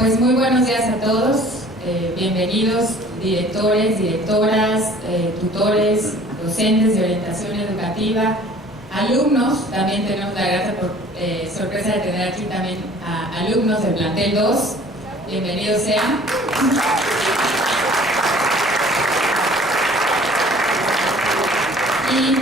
Pues muy buenos días a todos, bienvenidos directores, directoras, tutores, docentes de orientación educativa, alumnos. También tenemos la grata sorpresa de tener aquí también a alumnos del plantel 2, bienvenidos sean. Y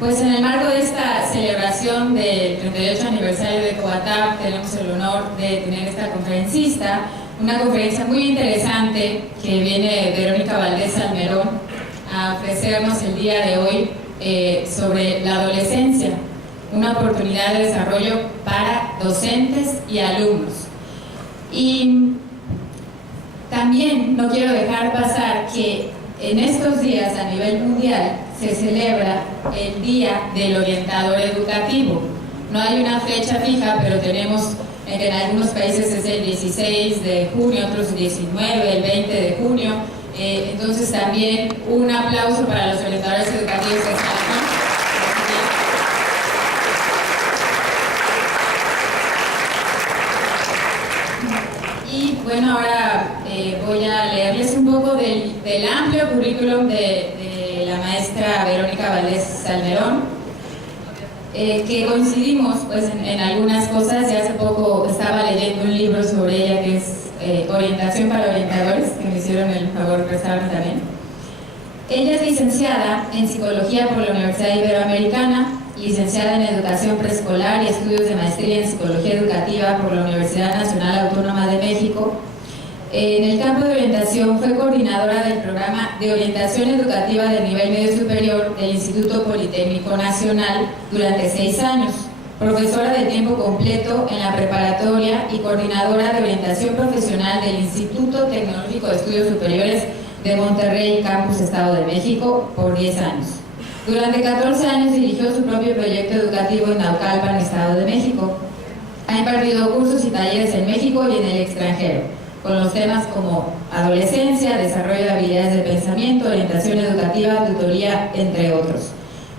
pues en el marco de esta celebración del 38 aniversario de Coatap tenemos el honor de tener esta conferencista, una conferencia muy interesante que viene Verónica Valdés Salmerón a ofrecernos el día de hoy sobre la adolescencia, una oportunidad de desarrollo para docentes y alumnos. Y también no quiero dejar pasar que en estos días a nivel mundial se celebra el Día del Orientador Educativo. No hay una fecha fija, pero tenemos en algunos países es el 16 de junio, otros el 19, el 20 de junio. Entonces también un aplauso para los orientadores educativos que están aquí. Y bueno, ahora voy a leerles un poco del amplio currículum de la maestra Verónica Valdés Salmerón, que coincidimos pues en algunas cosas. Ya hace poco estaba leyendo un libro sobre ella que es Orientación para Orientadores, que me hicieron el favor de prestarme también. Ella es licenciada en Psicología por la Universidad Iberoamericana, licenciada en Educación Preescolar y Estudios de Maestría en Psicología Educativa por la Universidad Nacional Autónoma de México. En el campo de orientación fue coordinadora del programa de orientación educativa de nivel medio superior del Instituto Politécnico Nacional durante 6 años, profesora de tiempo completo en la preparatoria y coordinadora de orientación profesional del Instituto Tecnológico de Estudios Superiores de Monterrey, Campus Estado de México, por 10 años. Durante 14 años dirigió su propio proyecto educativo en Naucalpan, Estado de México. Ha impartido cursos y talleres en México y en el extranjero, con los temas como adolescencia, desarrollo de habilidades de pensamiento, orientación educativa, tutoría, entre otros.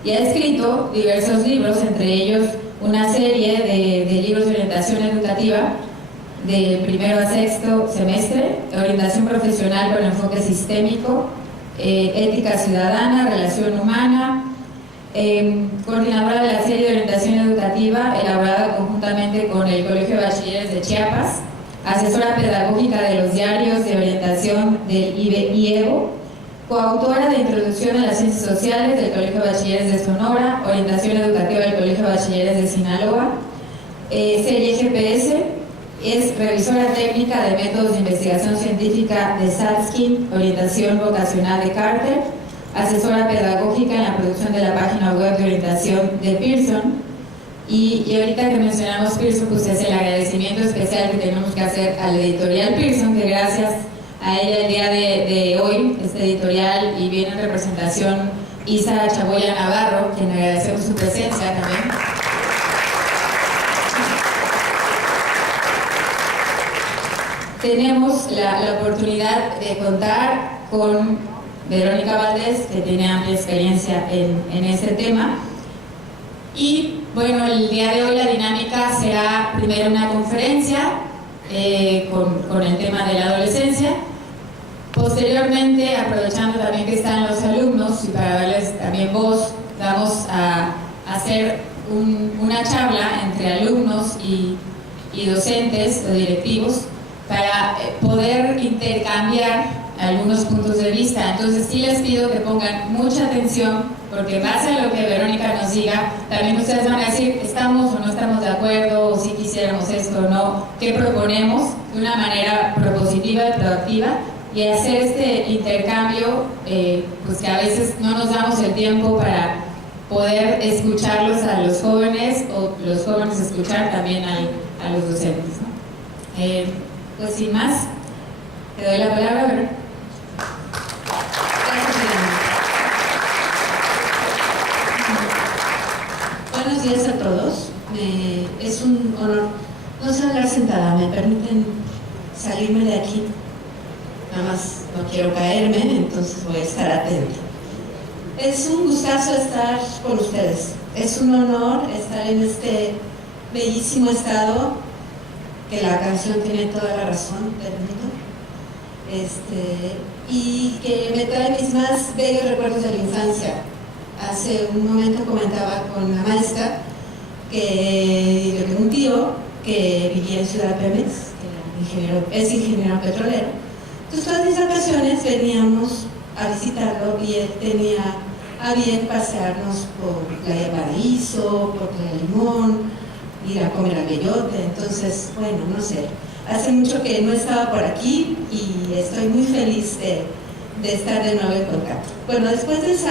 Y ha escrito diversos libros, entre ellos una serie de libros de orientación educativa de primero a sexto semestre, orientación profesional con enfoque sistémico, ética ciudadana, relación humana, coordinadora de la serie de orientación educativa elaborada conjuntamente con el Colegio de Bachilleres de Chiapas, asesora pedagógica de los diarios de orientación del IEBO, coautora de Introducción a las Ciencias Sociales del Colegio de Bachilleres de Sonora, orientación educativa del Colegio de Bachilleres de Sinaloa, serie GPS, es revisora técnica de métodos de investigación científica de Satskin, orientación vocacional de Carter, asesora pedagógica en la producción de la página web de orientación de Pearson. Y ahorita que mencionamos Pearson, pues es el agradecimiento especial que tenemos que hacer a la editorial Pearson, que gracias a ella el día de hoy, este editorial, y viene en representación Isa Chaboya Navarro, quien agradecemos su presencia también. Tenemos la oportunidad de contar con Verónica Valdés, que tiene amplia experiencia en este tema. Y bueno, el día de hoy la dinámica será primero una conferencia con el tema de la adolescencia. Posteriormente, aprovechando también que están los alumnos y para darles también voz, vamos a hacer una charla entre alumnos y docentes o directivos para poder intercambiar algunos puntos de vista. Entonces sí les pido que pongan mucha atención, porque en base a lo que Verónica nos diga, también ustedes van a decir, ¿estamos o no estamos de acuerdo? O si quisiéramos esto o no, ¿qué proponemos? De una manera propositiva y proactiva, y hacer este intercambio, pues que a veces no nos damos el tiempo para poder escucharlos a los jóvenes, o los jóvenes escuchar también a los docentes, ¿no? Pues sin más, te doy la palabra, Verónica. Buenos días a todos. Es un honor, no sé hablar sentada, me permiten salirme de aquí. Nada más no quiero caerme, entonces voy a estar atenta. Es un gustazo estar con ustedes. Es un honor estar en este bellísimo estado que la canción tiene toda la razón del mundo, y que me trae mis más bellos recuerdos de la infancia. Hace un momento comentaba con la maestra que yo tengo un tío que vivía en Ciudad Pemex, que es ingeniero petrolero. Entonces todas mis vacaciones veníamos a visitarlo y él tenía a bien pasearnos por Playa Paraíso, por Playa Limón, ir a comer al Bellote. Entonces, bueno, no sé, hace mucho que no estaba por aquí y estoy muy feliz de estar de nuevo en contacto. Bueno, después de ese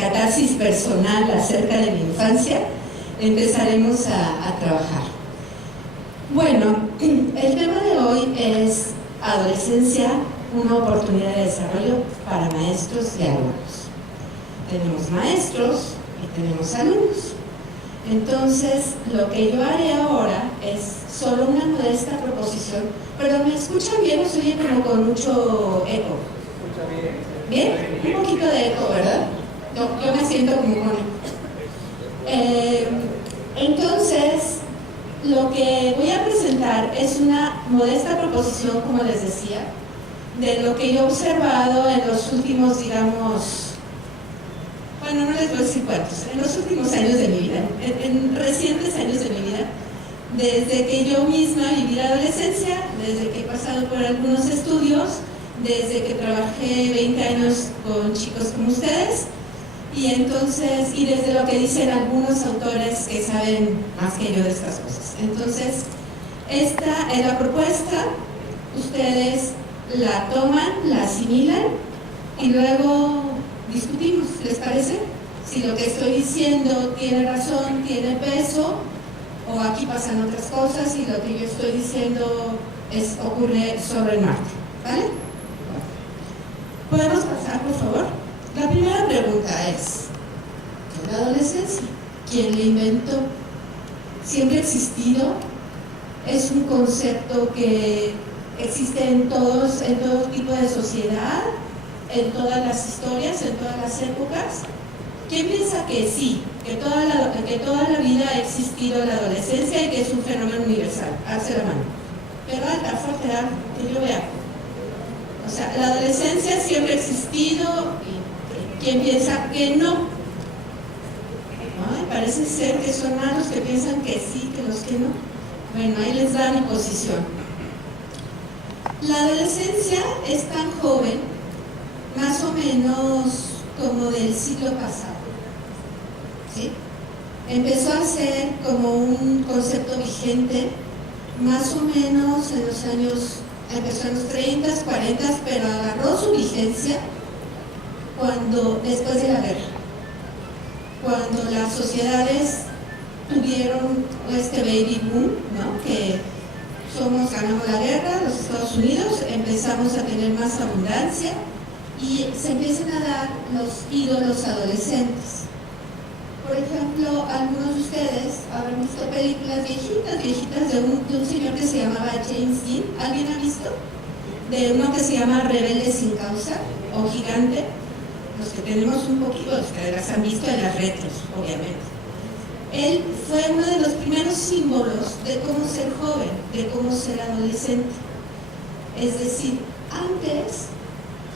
catarsis personal acerca de mi infancia, empezaremos a trabajar. Bueno, el tema de hoy es adolescencia, una oportunidad de desarrollo para maestros y alumnos. Tenemos maestros y tenemos alumnos. Entonces, lo que yo haré ahora es solo una modesta proposición. Pero ¿me escuchan bien o se oye como con mucho eco? ¿Bien? Un poquito de eco, ¿verdad? Yo me siento como con... entonces, lo que voy a presentar es una modesta proposición, como les decía, de lo que yo he observado en los últimos, digamos, bueno, no les voy a decir cuántos, en los últimos años de mi vida, en recientes años de mi vida, desde que yo misma viví la adolescencia, desde que he pasado por algunos estudios, desde que trabajé 20 años con chicos como ustedes, y entonces, y desde lo que dicen algunos autores que saben más que yo de estas cosas. Entonces, esta es la propuesta, ustedes la toman, la asimilan y luego discutimos, ¿les parece? Si lo que estoy diciendo tiene razón, tiene peso, o aquí pasan otras cosas y lo que yo estoy diciendo ocurre sobre Marte, ¿vale? ¿Podemos pasar, por favor? La primera pregunta es, ¿qué es la adolescencia? ¿Quién la inventó? ¿Siempre ha existido? ¿Es un concepto que existe en todo tipo de sociedad, en todas las historias, en todas las épocas? ¿Quién piensa que sí, que toda la vida ha existido la adolescencia y que es un fenómeno universal? Alce la mano. Pero alta, fuerte, que yo vea. O sea, la adolescencia siempre ha existido. ¿Quién piensa que no? Ay, parece ser que son más los que piensan que sí que los que no. Bueno, ahí les da mi posición. La adolescencia es tan joven, más o menos como del siglo pasado, ¿sí? Empezó a ser como un concepto vigente, más o menos en los años, empezó en los 30, 40, pero agarró su vigencia después de la guerra, cuando las sociedades tuvieron este baby boom, ¿no? Que ganamos la guerra, los Estados Unidos, empezamos a tener más abundancia y se empiezan a dar los ídolos adolescentes. Por ejemplo, algunos de ustedes habrán visto películas viejitas de un señor que se llamaba James Dean. ¿Alguien ha visto? De uno que se llama Rebelde sin causa o Gigante. Los que tenemos un poquito, los que las han visto en las retros, obviamente. Él fue uno de los primeros símbolos de cómo ser joven, de cómo ser adolescente. Es decir, antes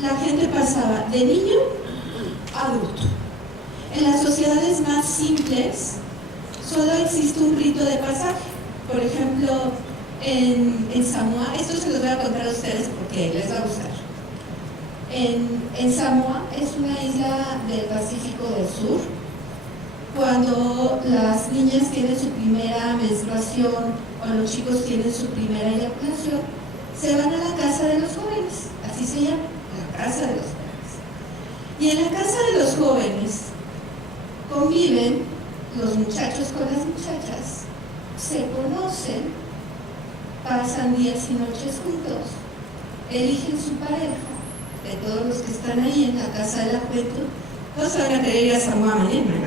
la gente pasaba de niño a adulto. En las sociedades más simples solo existe un rito de pasaje. Por ejemplo, en Samoa, esto se los voy a contar a ustedes porque les va a gustar. En Samoa, es una isla del Pacífico del Sur, cuando las niñas tienen su primera menstruación o los chicos tienen su primera eyaculación, se van a la casa de los jóvenes, así se llama, la casa de los jóvenes. Y en la casa de los jóvenes conviven los muchachos con las muchachas, se conocen, pasan días y noches juntos, eligen su pareja. De todos los que están ahí en la casa de la juventud, todos van a querer ir a Samoa mañana.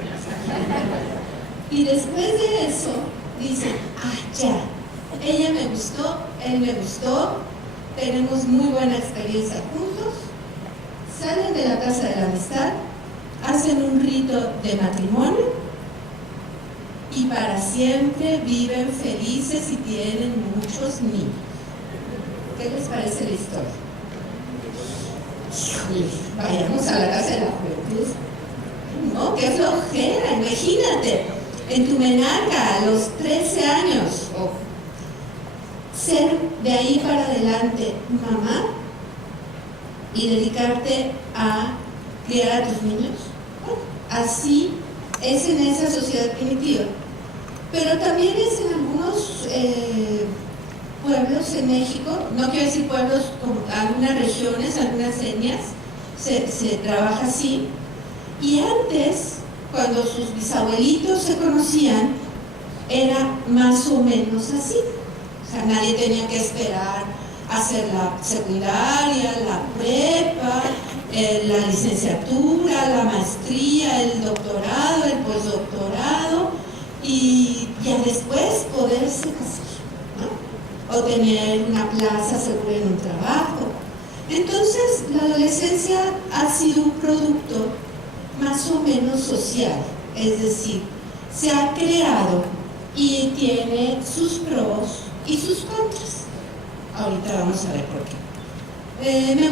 Y después de eso, dicen, ya, ella me gustó, él me gustó, tenemos muy buena experiencia juntos, salen de la casa de la amistad, hacen un rito de matrimonio y para siempre viven felices y tienen muchos niños. ¿Qué les parece la historia? Híjole, vayamos a la casa de la juventud. No, qué flojera, imagínate, en tu menarca a los 13 años, ser de ahí para adelante mamá y dedicarte a criar a tus niños. Bueno, así es en esa sociedad primitiva, pero también es en algunos pueblos en México, no quiero decir pueblos, como algunas regiones, algunas etnias, se trabaja así. Y antes, cuando sus bisabuelitos se conocían, era más o menos así. O sea, nadie tenía que esperar a hacer la secundaria, la prepa, la licenciatura, la maestría, el doctorado, el postdoctorado, y ya después poderse casar, ¿no? O tener una plaza segura en un trabajo. Entonces, la adolescencia ha sido un producto más o menos social, es decir, se ha creado y tiene sus pros y sus contras. Ahorita vamos a ver por qué. No me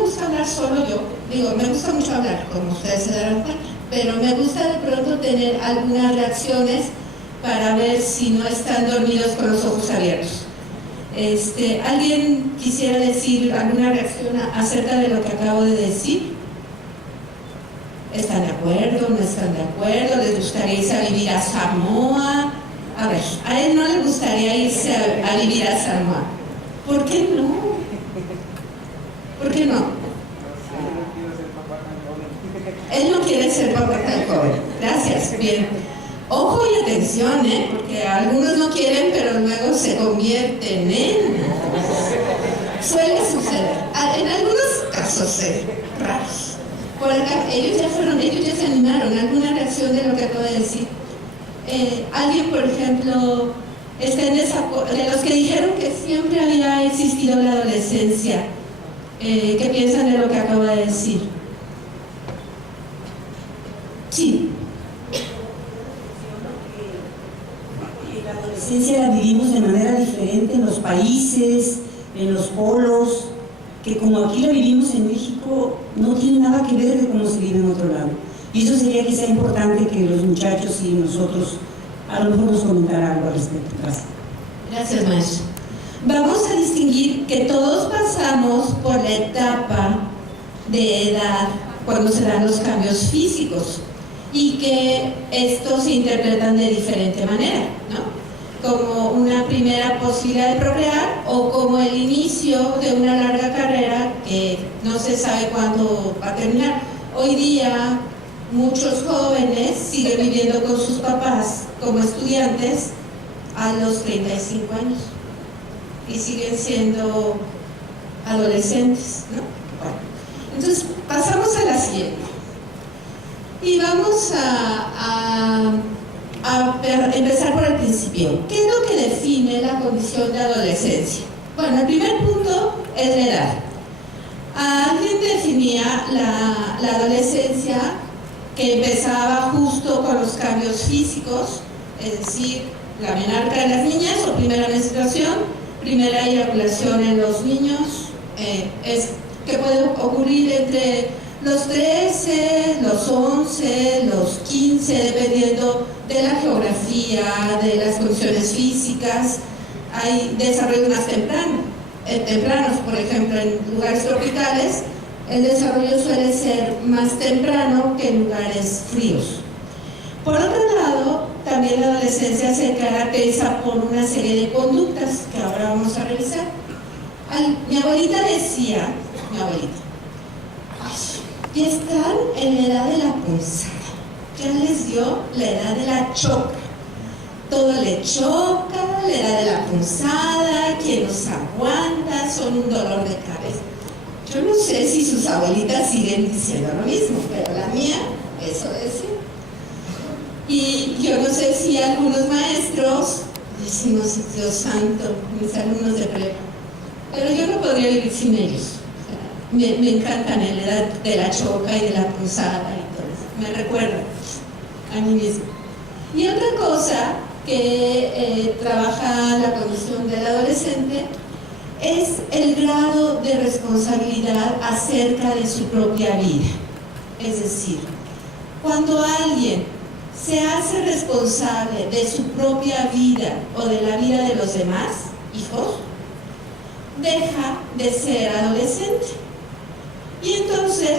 gusta hablar solo yo, digo, me gusta mucho hablar, como ustedes se darán cuenta, pero me gusta de pronto tener algunas reacciones para ver si no están dormidos con los ojos abiertos. ¿Alguien quisiera decir alguna reacción acerca de lo que acabo de decir? ¿Están de acuerdo? ¿No están de acuerdo? ¿Les gustaría irse a vivir a Samoa? A ver, a él no le gustaría irse a vivir a Samoa. ¿Por qué no? ¿Por qué no? Él no quiere ser papá tan joven. Gracias, bien. Ojo y atención, porque algunos no quieren, pero luego se convierten en... Suele suceder. En algunos casos raros. Por acá, ellos ya se animaron. ¿Alguna reacción de lo que acabo de decir? Alguien, por ejemplo, está en desacuerdo, de los que dijeron que siempre había existido la adolescencia, ¿qué piensan de lo que acabo de decir? Sí. La adolescencia la vivimos de manera diferente en los países, en los polos, que como aquí la vivimos en México, no tiene nada que ver de cómo se vive en otro lado. Y eso sería quizá importante que los muchachos y nosotros a lo mejor nos comentara algo al respecto. Gracias. Gracias, maestro. Vamos a distinguir que todos pasamos por la etapa de edad cuando se dan los cambios físicos y que estos se interpretan de diferente manera, ¿no? Como una primera posibilidad de procrear o como el inicio de una larga carrera que no se sabe cuándo va a terminar. Hoy día muchos jóvenes siguen viviendo con sus papás como estudiantes a los 35 años y siguen siendo adolescentes, ¿no? Bueno, entonces pasamos a la siguiente y vamos a empezar por el principio. ¿Qué es lo que define la condición de adolescencia? Bueno, el primer punto es la edad. Alguien definía la adolescencia que empezaba justo con los cambios físicos, es decir, la menarca de las niñas o primera menstruación, primera eyaculación en los niños, es que puede ocurrir entre los 13, los 11, los 15, dependiendo de la geografía, de las condiciones físicas. Hay desarrollos más tempranos, por ejemplo, en lugares tropicales, el desarrollo suele ser más temprano que en lugares fríos. Por otro lado, también la adolescencia se caracteriza por una serie de conductas que ahora vamos a revisar. Mi abuelita decía, ya están en la edad de la punzada, ya les dio la edad de la choca. Todo le choca, la edad de la punzada, quien los aguanta, son un dolor de cabeza. Yo no sé si sus abuelitas siguen diciendo lo mismo, pero la mía, eso decía. Y yo no sé si algunos maestros decimos, Dios santo, mis alumnos de prepa, pero yo no podría vivir sin ellos. O sea, me encantan la edad de la choca y de la punzada y todo eso. Me recuerda a mí misma. Y otra cosa que trabaja la condición del adolescente es el grado de responsabilidad acerca de su propia vida. Es decir, cuando alguien se hace responsable de su propia vida o de la vida de los demás hijos, deja de ser adolescente. Y entonces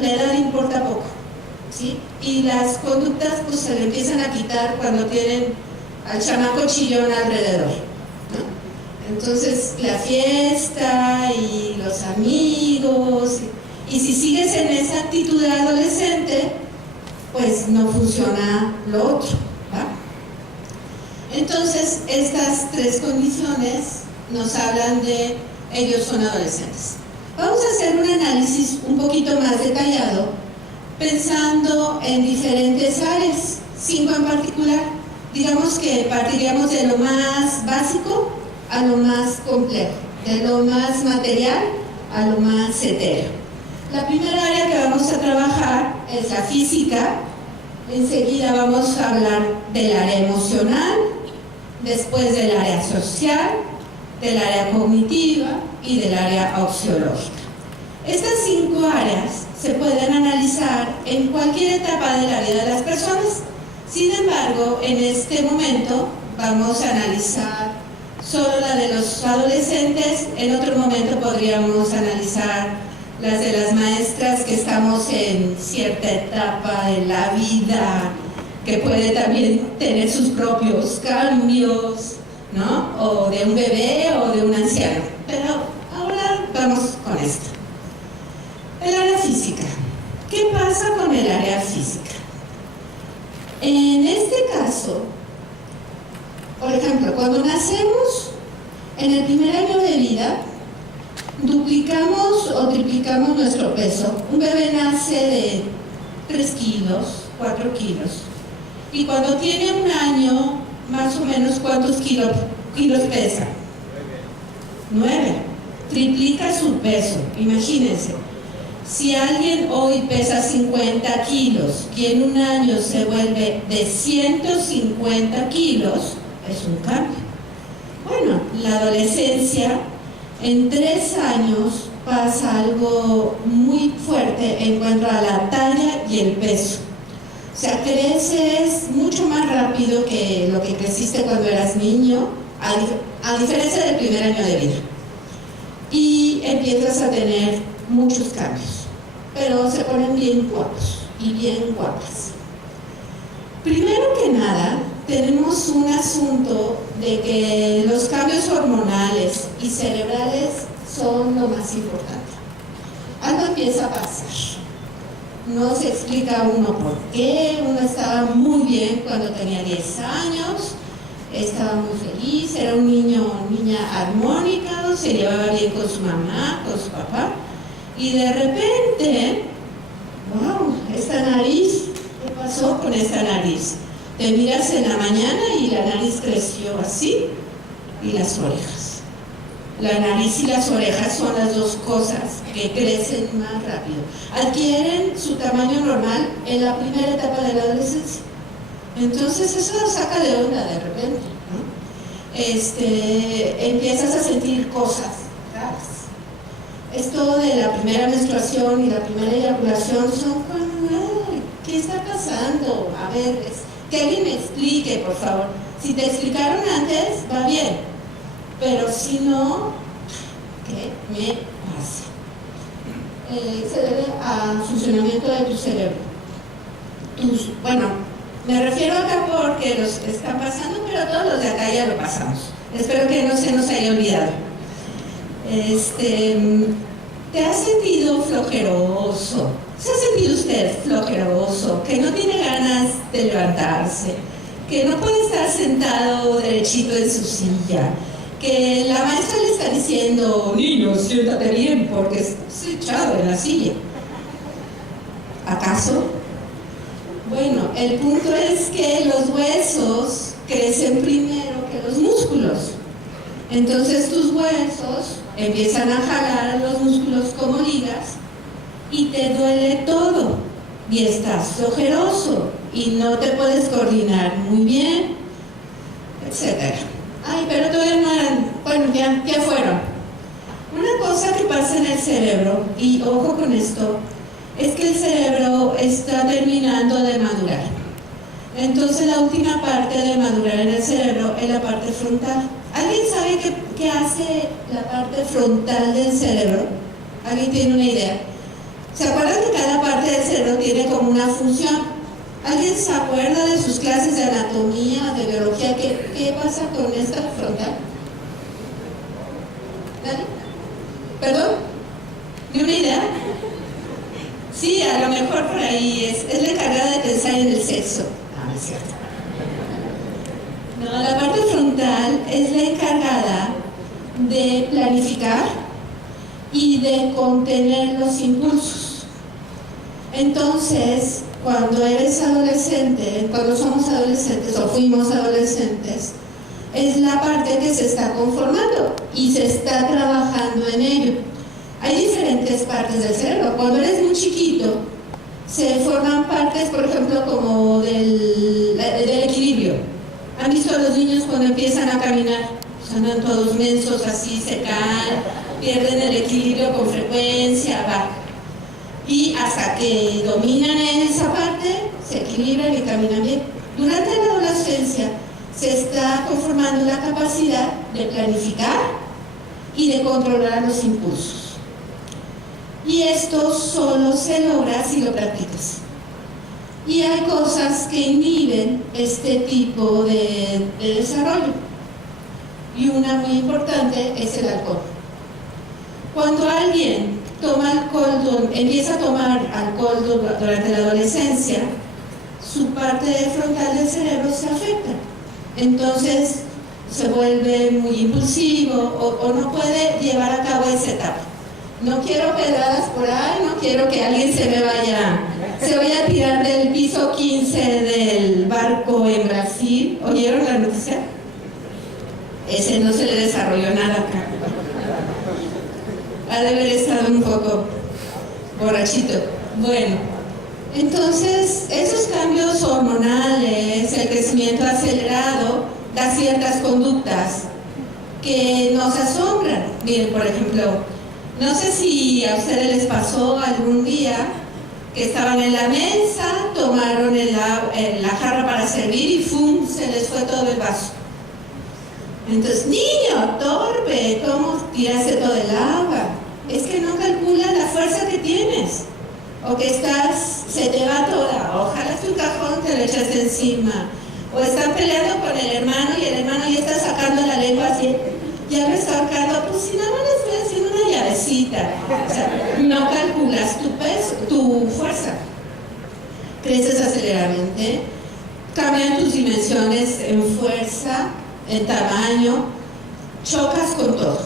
la edad importa poco, ¿sí? Y las conductas pues se le empiezan a quitar cuando tienen al chamaco chillón alrededor, ¿no? Entonces la fiesta y los amigos, y si sigues en esa actitud de adolescente, pues no funciona lo otro, ¿va? Entonces estas tres condiciones nos hablan de ellos son adolescentes. Vamos a hacer un análisis un poquito más detallado, pensando en diferentes áreas, 5 en particular. Digamos que partiríamos de lo más básico a lo más complejo, de lo más material a lo más etéreo. La primera área que vamos a trabajar es la física. Enseguida vamos a hablar del área emocional, después del área social, del área cognitiva y del área axiológica. Estas 5 áreas se pueden analizar en cualquier etapa de la vida de las personas. Sin embargo, en este momento vamos a analizar solo la de los adolescentes. En otro momento podríamos analizar las de las maestras que estamos en cierta etapa de la vida, que puede también tener sus propios cambios, ¿no? O de un bebé o de un anciano. Pero ahora vamos con esto. El área física. ¿Qué pasa con el área física? En este caso, por ejemplo, cuando nacemos, en el primer año de vida, duplicamos o triplicamos nuestro peso. Un bebé nace de 3 kilos, 4 kilos. Y cuando tiene un año, más o menos, ¿cuántos kilos pesa? 9. Triplica su peso, imagínense. Si alguien hoy pesa 50 kilos y en un año se vuelve de 150 kilos, es un cambio. Bueno, la adolescencia, en 3 años pasa algo muy fuerte en cuanto a la talla y el peso. O sea, creces mucho más rápido que lo que creciste cuando eras niño, a diferencia del primer año de vida. Y empiezas a tener muchos cambios, pero se ponen bien guapos y bien guapas. Primero que nada, tenemos un asunto de que los cambios hormonales y cerebrales son lo más importante. Algo empieza a pasar. No se explica uno por qué. Uno estaba muy bien cuando tenía 10 años, estaba muy feliz, era un niño o niña armónica, se llevaba bien con su mamá, con su papá, y de repente, wow, esta nariz, ¿qué pasó con esta nariz? Te miras en la mañana y la nariz creció así, y las orejas. La nariz y las orejas son las dos cosas que crecen más rápido. Adquieren su tamaño normal en la primera etapa de la adolescencia. Entonces eso lo saca de onda de repente, ¿no? Empiezas a sentir cosas raras. Esto de la primera menstruación y la primera eyaculación son como, ¿qué está pasando? A ver, que alguien me explique, por favor. Si te explicaron antes, va bien, pero si no, ¿qué me pasa? Se debe al funcionamiento de tu cerebro. Bueno, me refiero acá porque los están pasando, pero todos los de acá ya lo pasamos. Espero que no se nos haya olvidado. ¿Te has sentido flojeroso? ¿Se ha sentido usted flojeroso? Que no tiene ganas de levantarse, que no puede estar sentado derechito en su silla, que la maestra le está diciendo, niño, siéntate bien porque estás echado en la silla. ¿Acaso? Bueno, el punto es que los huesos crecen primero que los músculos. Entonces tus huesos empiezan a jalar a los músculos como ligas y te duele todo y estás flojeroso. y no te puedes coordinar muy bien, etc. Ay, pero todavía no eran, bueno, ya fueron. Una cosa que pasa en el cerebro, y ojo con esto, es que el cerebro está terminando de madurar. Entonces la última parte de madurar en el cerebro es la parte frontal. ¿Alguien sabe qué hace la parte frontal del cerebro? ¿Alguien tiene una idea? ¿Se acuerdan que cada parte del cerebro tiene como una función? ¿Alguien se acuerda de sus clases de anatomía, de biología? ¿Qué pasa con esta frontal? ¿Nadie? ¿Perdón? ¿De una idea? Sí, a lo mejor por ahí es la encargada de pensar en el sexo. No, no es cierto. No, la parte frontal es la encargada de planificar y de contener los impulsos. Entonces, cuando eres adolescente, cuando somos adolescentes o fuimos adolescentes, es la parte que se está conformando y se está trabajando en ello. Hay diferentes partes del cerebro. Cuando eres muy chiquito, se forman partes, por ejemplo, como del equilibrio. ¿Han visto a los niños cuando empiezan a caminar? Pues andan todos mensos, así se caen, pierden el equilibrio con frecuencia, va. Y hasta que dominan esa parte, se equilibran y caminan bien. Durante la adolescencia se está conformando la capacidad de planificar y de controlar los impulsos. Y esto solo se logra si lo practicas. Y hay cosas que inhiben este tipo de desarrollo. Y una muy importante es el alcohol. Cuando alguien toma alcohol, empieza a tomar alcohol durante la adolescencia, su parte frontal del cerebro se afecta. Entonces se vuelve muy impulsivo o no puede llevar a cabo esa etapa. No quiero pedradas por ahí, no quiero que alguien se vaya a tirar del piso 15 del barco en Brasil. ¿Oyeron la noticia? Ese no se le desarrolló nada acá. Ha de haber estado un poco borrachito. Bueno, entonces esos cambios hormonales, el crecimiento acelerado, da ciertas conductas que nos asombran. Miren, por ejemplo, no sé si a ustedes les pasó algún día que estaban en la mesa, tomaron la jarra para servir y ¡fum! Se les fue todo el vaso. Entonces, niño, torpe, ¿cómo tiraste todo el agua? Es que no calculas la fuerza que tienes. O que se te va toda, ojalá tu cajón te lo echaste encima. O están peleando con el hermano y el hermano ya está sacando la lengua así. Ya lo está ahorcando, pues si nada más le estoy haciendo una llavecita. O sea, no calculas tu peso, tu fuerza. Creces aceleradamente, cambian tus dimensiones en fuerza, en tamaño, chocas con todo.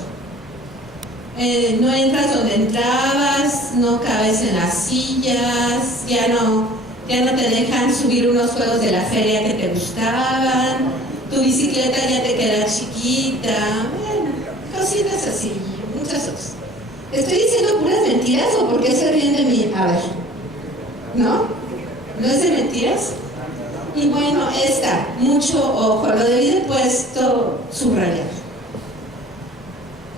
No entras donde entrabas, no cabes en las sillas, ya no te dejan subir unos juegos de la feria que te gustaban, tu bicicleta ya te queda chiquita. Cositas así, muchas cosas. ¿Estoy diciendo puras mentiras o por qué se ríen de mí? A ver, ¿no? ¿No es de mentiras? Y bueno, mucho ojo, lo debí de puesto subrayar.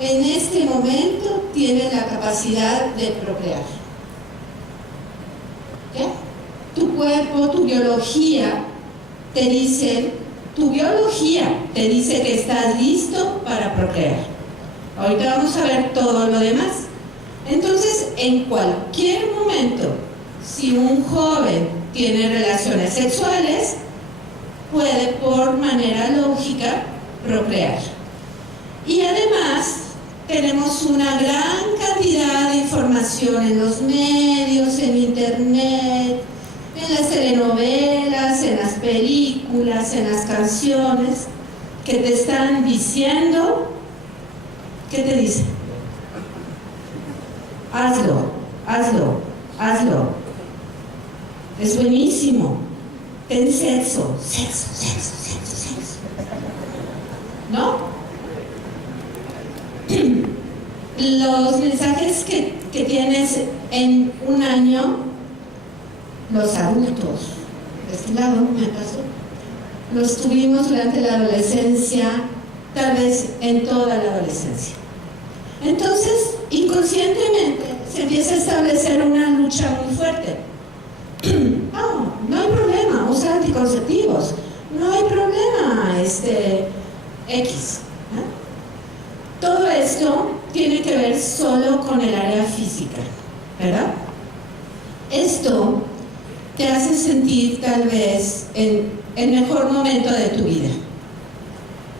En este momento tiene la capacidad de procrear. ¿Ya? Tu cuerpo, tu biología te dice que estás listo para procrear. Ahorita vamos a ver todo lo demás. Entonces, en cualquier momento, si un joven tiene relaciones sexuales, puede por manera lógica procrear. Y además, tenemos una gran cantidad de información en los medios, en internet, en las telenovelas, en las películas, en las canciones, que te están diciendo. ¿Qué te dicen? Hazlo. Es buenísimo. Ten sexo. ¿No? Los mensajes que tienes en un año, los adultos, de este lado me pasó, los tuvimos durante la adolescencia, tal vez en toda la adolescencia. Entonces, inconscientemente, se empieza a establecer una lucha muy fuerte. No hay problema, usa anticonceptivos, no hay problema, X. ¿No? Todo esto tiene que ver solo con el área física, ¿verdad? Esto te hace sentir tal vez en el mejor momento de tu vida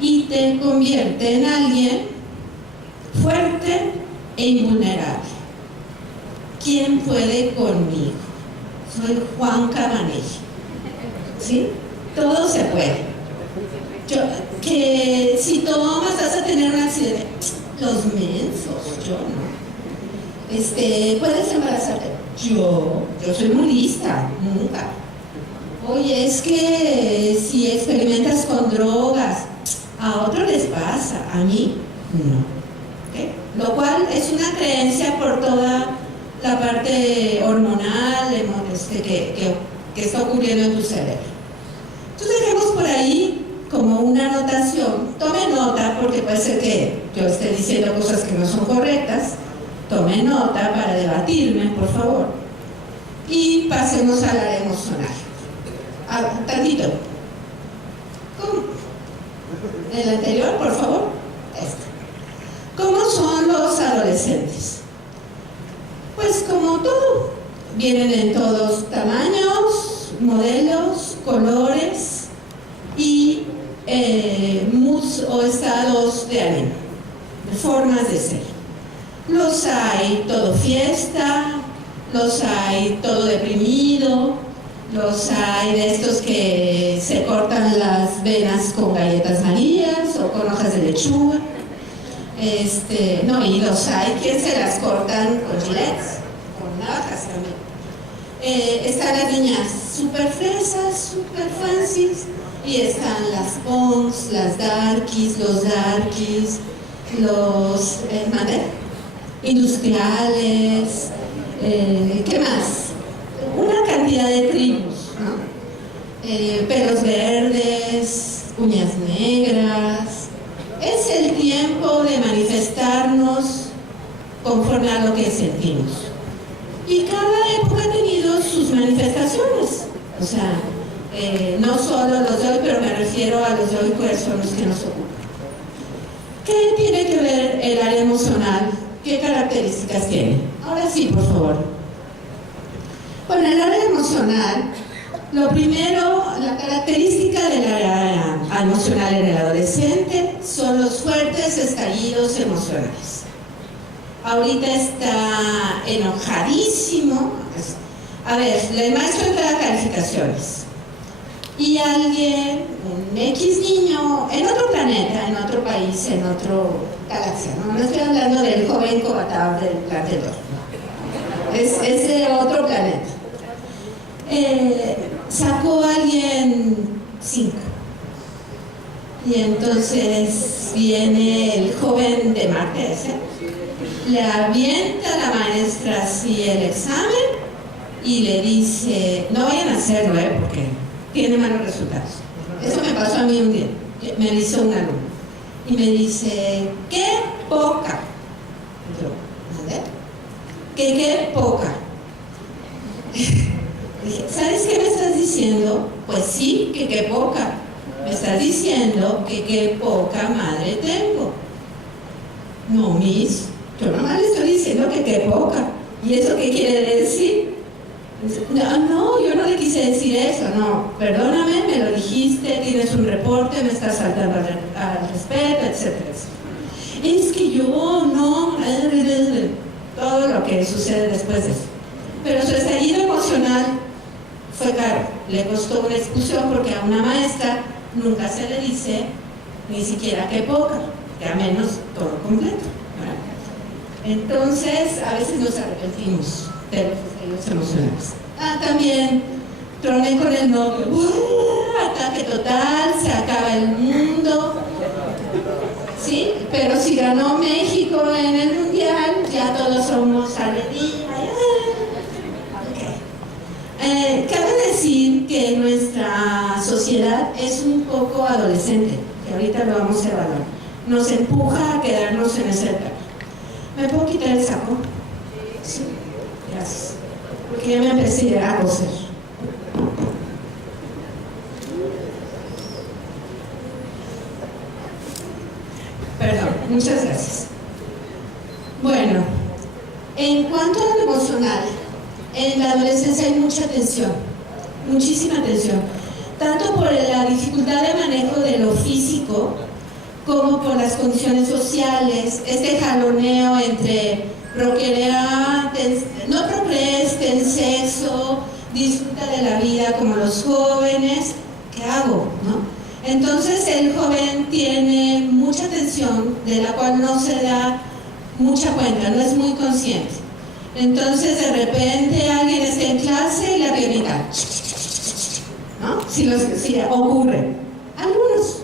y te convierte en alguien fuerte e invulnerable. ¿Quién puede conmigo? Soy Juan Cabanillas. ¿Sí? Todo se puede. Que si tomas vas a tener un accidente. Los mensos, yo no. ¿Puedes embarazarte? Yo soy muy lista, nunca. Oye, es que si experimentas con drogas, a otros les pasa, a mí no. ¿Okay? Lo cual es una creencia por toda la parte hormonal que está ocurriendo en tu cerebro. Entonces dejemos por ahí como una anotación. Tome nota, porque puede ser que yo esté diciendo cosas que no son correctas. Tome nota para debatirme, por favor. Y pasemos al área emocional. Tantito. ¿Cómo? El anterior, por favor. ¿Cómo son los adolescentes? Pues como todo. Vienen en todos tamaños, modelos, colores y moods o estados de ánimo, formas de ser. Los hay todo fiesta, los hay todo deprimido, los hay de estos que se cortan las venas con galletas marías o con hojas de lechuga. Y los hay que se las cortan con gilets, con navajas también. Están las niñas super fresas, super fancies, y están las punks, las darkies, los darkies, los industriales, ¿qué más? Una cantidad de tribus, ¿no? Pelos verdes, uñas negras. Es el tiempo de manifestarnos conforme a lo que sentimos. Y cada época ha tenido sus manifestaciones. O sea, no solo los de hoy, pero me refiero a los de hoy, cuáles son los que nos ocupan. ¿Qué tiene que ver el área emocional? ¿Qué características tiene? Ahora sí, por favor. Bueno, el área emocional, lo primero, la característica del área emocional en el adolescente son los fuertes estallidos emocionales. Ahorita está enojadísimo. A ver, el maestro entrega calificaciones y alguien, un X niño, en otro planeta, en otro país, en otra galaxia, no estoy hablando del joven cobatado del planeta, es de otro planeta. Sacó a alguien 5 y entonces viene el joven de Marte ese, le avienta a la maestra así el examen y le dice, no vayan a hacerlo porque tiene malos resultados. Eso me pasó a mí un día, me lo hizo un alumno y me dice, qué poca. Y yo, ¿dónde? Qué poca. Dije, ¿sabes qué me estás diciendo? Pues sí, que qué poca. Me estás diciendo que qué poca madre tengo. No, Miss, yo nomás le estoy diciendo que qué poca. ¿Y eso qué quiere decir? No, yo no le quise decir eso, no. Perdóname, me lo dijiste, tienes un reporte, me estás faltando al respeto, etcétera. Es que yo no... Todo lo que sucede después de eso. Pero su estallido emocional fue caro, le costó una expulsión porque a una maestra nunca se le dice ni siquiera qué poca, que a menos todo completo, ¿verdad? Entonces a veces nos arrepentimos de los estallidos emocionales. También troné con el novio, ataque total, se acaba el mundo, ¿sí? Pero si ganó México en el mundial, ya todos somos alegría. Cabe decir que nuestra sociedad es un poco adolescente, que ahorita lo vamos a evaluar. Nos empuja a quedarnos en esa etapa. ¿Me puedo quitar el saco? Sí, gracias. Porque ya me empecé a coser. Perdón, muchas gracias. Bueno, en cuanto a lo emocional, en la adolescencia hay mucha tensión, muchísima tensión, tanto por la dificultad de manejo de lo físico, como por las condiciones sociales, este jaloneo entre procrear, no procrees, ten sexo, disfruta de la vida como los jóvenes, ¿qué hago? ¿No? Entonces el joven tiene mucha tensión de la cual no se da mucha cuenta, no es muy consciente. Entonces de repente alguien está en clase y la piernita, ¿no? Si ocurre, algunos,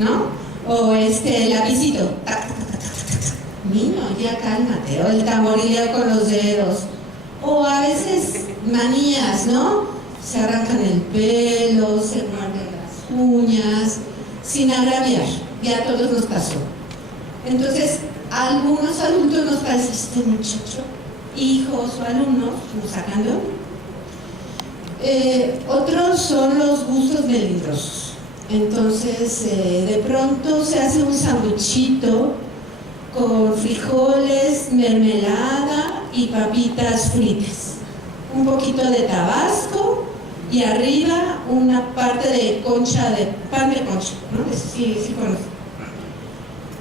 ¿no? O lapicito, niño, ya cálmate, o el tamborileo con los dedos, o a veces manías, ¿no? Se arrancan el pelo, se muerden las uñas, sin agraviar, ya a todos nos pasó. Entonces, a algunos adultos nos parece este muchacho, hijos o alumnos, nos sacan de onda. Otros son los gustos melindrosos. Entonces, de pronto se hace un sanduchito con frijoles, mermelada y papitas fritas. Un poquito de tabasco y arriba una parte de concha, de pan de concha, ¿no? Sí conozco.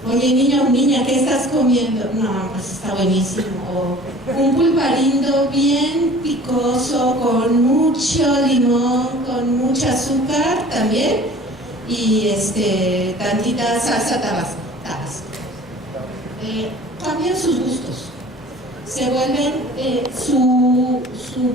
Oye, niño o niña, ¿qué estás comiendo? No, pues está buenísimo. O un pulparindo bien picoso, con mucho limón, con mucho azúcar también, y tantita salsa tabasco. Cambian sus gustos. Se vuelven, su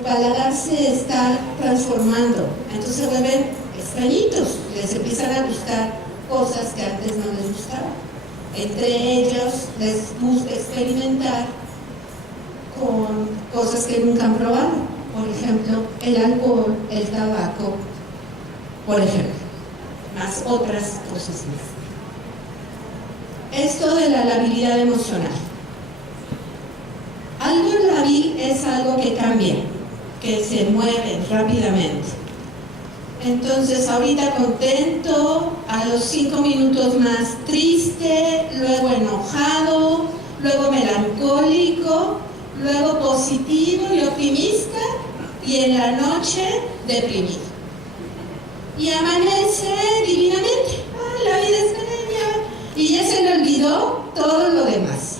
paladar se está transformando. Entonces se vuelven extrañitos. Les empiezan a gustar cosas que antes no les gustaban. Entre ellos les gusta experimentar con cosas que nunca han probado, por ejemplo, el alcohol, el tabaco, por ejemplo, más otras cosas más. Esto de la labilidad emocional. Algo lábil es algo que cambia, que se mueve rápidamente. Entonces, ahorita contento, a los 5 minutos más triste, luego enojado, luego melancólico, luego positivo y optimista, y en la noche deprimido. Y amanece divinamente. La vida es bella. Y ya se le olvidó todo lo demás.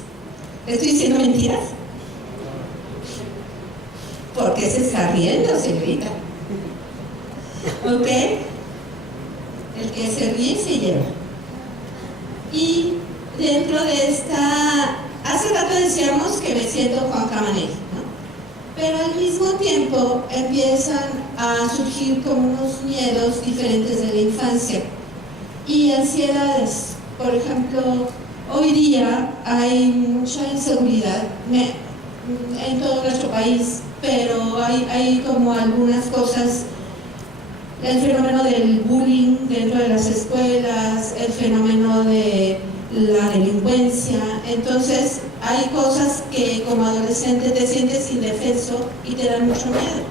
¿Estoy diciendo mentiras? ¿Por qué se está riendo, señorita? ¿Ok? El que se ríe se lleva. Y dentro de esta... Hace rato decíamos que me siento Juan Camaney, ¿no? Pero al mismo tiempo empiezan a surgir como unos miedos diferentes de la infancia y ansiedades. Por ejemplo, hoy día hay mucha inseguridad en todo nuestro país, pero hay como algunas cosas, el fenómeno del bullying dentro de las escuelas, el fenómeno de la delincuencia. Entonces hay cosas que como adolescente te sientes indefenso y te dan mucho miedo.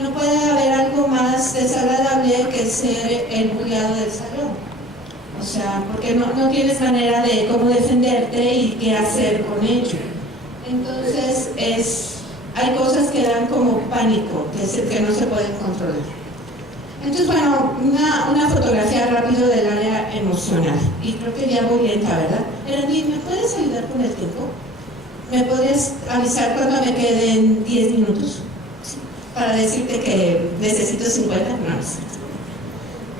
No puede haber algo más desagradable que ser el bulliado del salón. O sea, porque no tienes manera de cómo defenderte y qué hacer con ello. Entonces hay cosas que dan como pánico, que no se pueden controlar. Entonces, bueno, una fotografía rápido del área emocional. Y creo que ya voy lenta, ¿verdad? Erandi, ¿me puedes ayudar con el tiempo? ¿Me podrías avisar cuando me queden 10 minutos? Sí. Para decirte que necesito 50. No sé.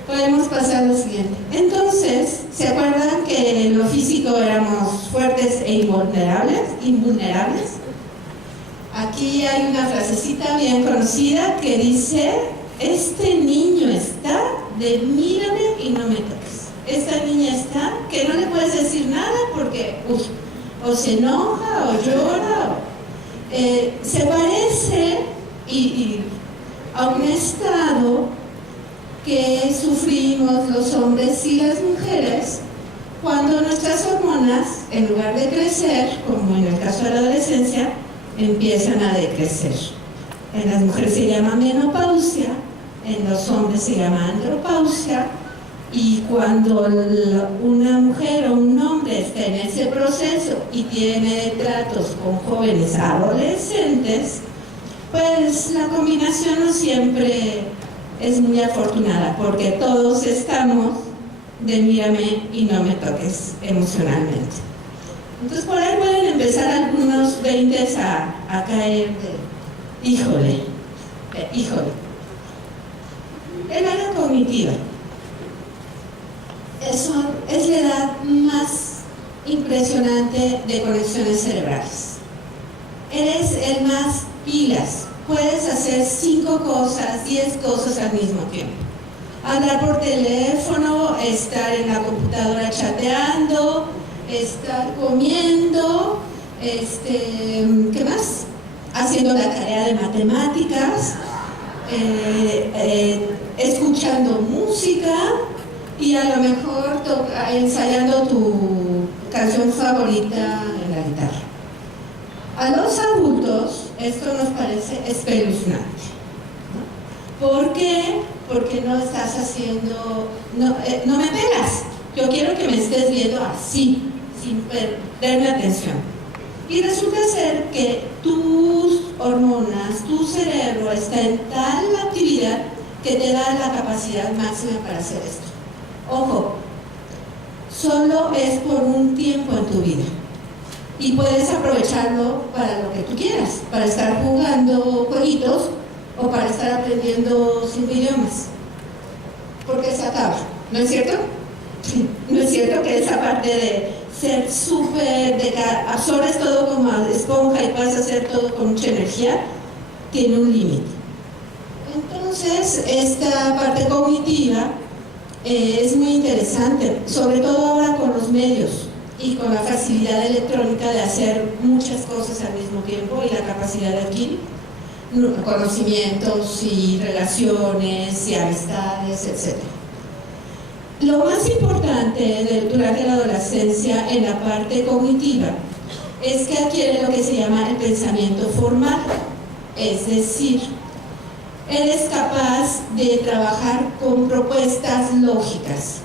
Podemos pasar al siguiente. Entonces, ¿se acuerdan que en lo físico éramos fuertes e invulnerables? Aquí hay una frasecita bien conocida que dice: este niño está de mírame y no me toques. Esta niña está que no le puedes decir nada porque o se enoja o llora. Se parece y a un estado que sufrimos los hombres y las mujeres cuando nuestras hormonas, en lugar de crecer, como en el caso de la adolescencia, empiezan a decrecer. En las mujeres se llama menopausia, en los hombres se llama andropausia, y cuando una mujer o un hombre está en ese proceso y tiene tratos con jóvenes adolescentes, pues la combinación no siempre es muy afortunada, porque todos estamos de mírame y no me toques emocionalmente. Entonces por ahí pueden empezar algunos 20 a caer de híjole. El área cognitiva es la edad más impresionante de conexiones cerebrales. Eres el más pilas, puedes hacer 5 cosas, 10 cosas al mismo tiempo. Hablar por teléfono, estar en la computadora chateando, estar comiendo, ¿qué más? Haciendo la tarea de matemáticas, escuchando música y a lo mejor ensayando tu canción favorita en la guitarra. A los adultos esto nos parece espeluznante, ¿no? ¿Por qué? Porque no estás haciendo, no me pegas, yo quiero que me estés viendo así, sin perderme atención. Y resulta ser que tus hormonas, tu cerebro está en tal actividad que te da la capacidad máxima para hacer esto. Ojo, solo es por un tiempo en tu vida y puedes aprovecharlo para lo que tú quieras, para estar jugando jueguitos o para estar aprendiendo 5 idiomas, porque se acaba, ¿no es cierto? ¿No es cierto que esa parte de ser súper, de que absorbes todo como esponja y puedes hacer todo con mucha energía, tiene un límite? Entonces, esta parte cognitiva es muy interesante, sobre todo ahora con los medios y con la facilidad electrónica de hacer muchas cosas al mismo tiempo y la capacidad de adquirir conocimientos y relaciones y amistades, etc. Lo más importante durante la adolescencia en la parte cognitiva es que adquiere lo que se llama el pensamiento formal, es decir, eres capaz de trabajar con propuestas lógicas.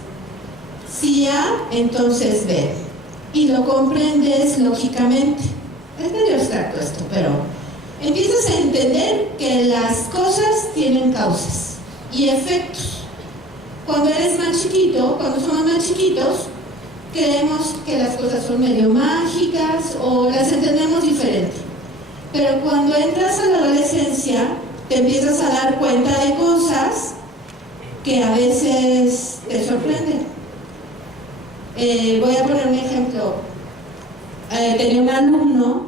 Si A, entonces B, y lo comprendes lógicamente. Es medio abstracto esto, pero empiezas a entender que las cosas tienen causas y efectos. Cuando eres más chiquito, cuando somos más chiquitos, creemos que las cosas son medio mágicas o las entendemos diferente. Pero cuando entras a la adolescencia, te empiezas a dar cuenta de cosas que a veces te sorprenden. Voy a poner un ejemplo. Tenía un alumno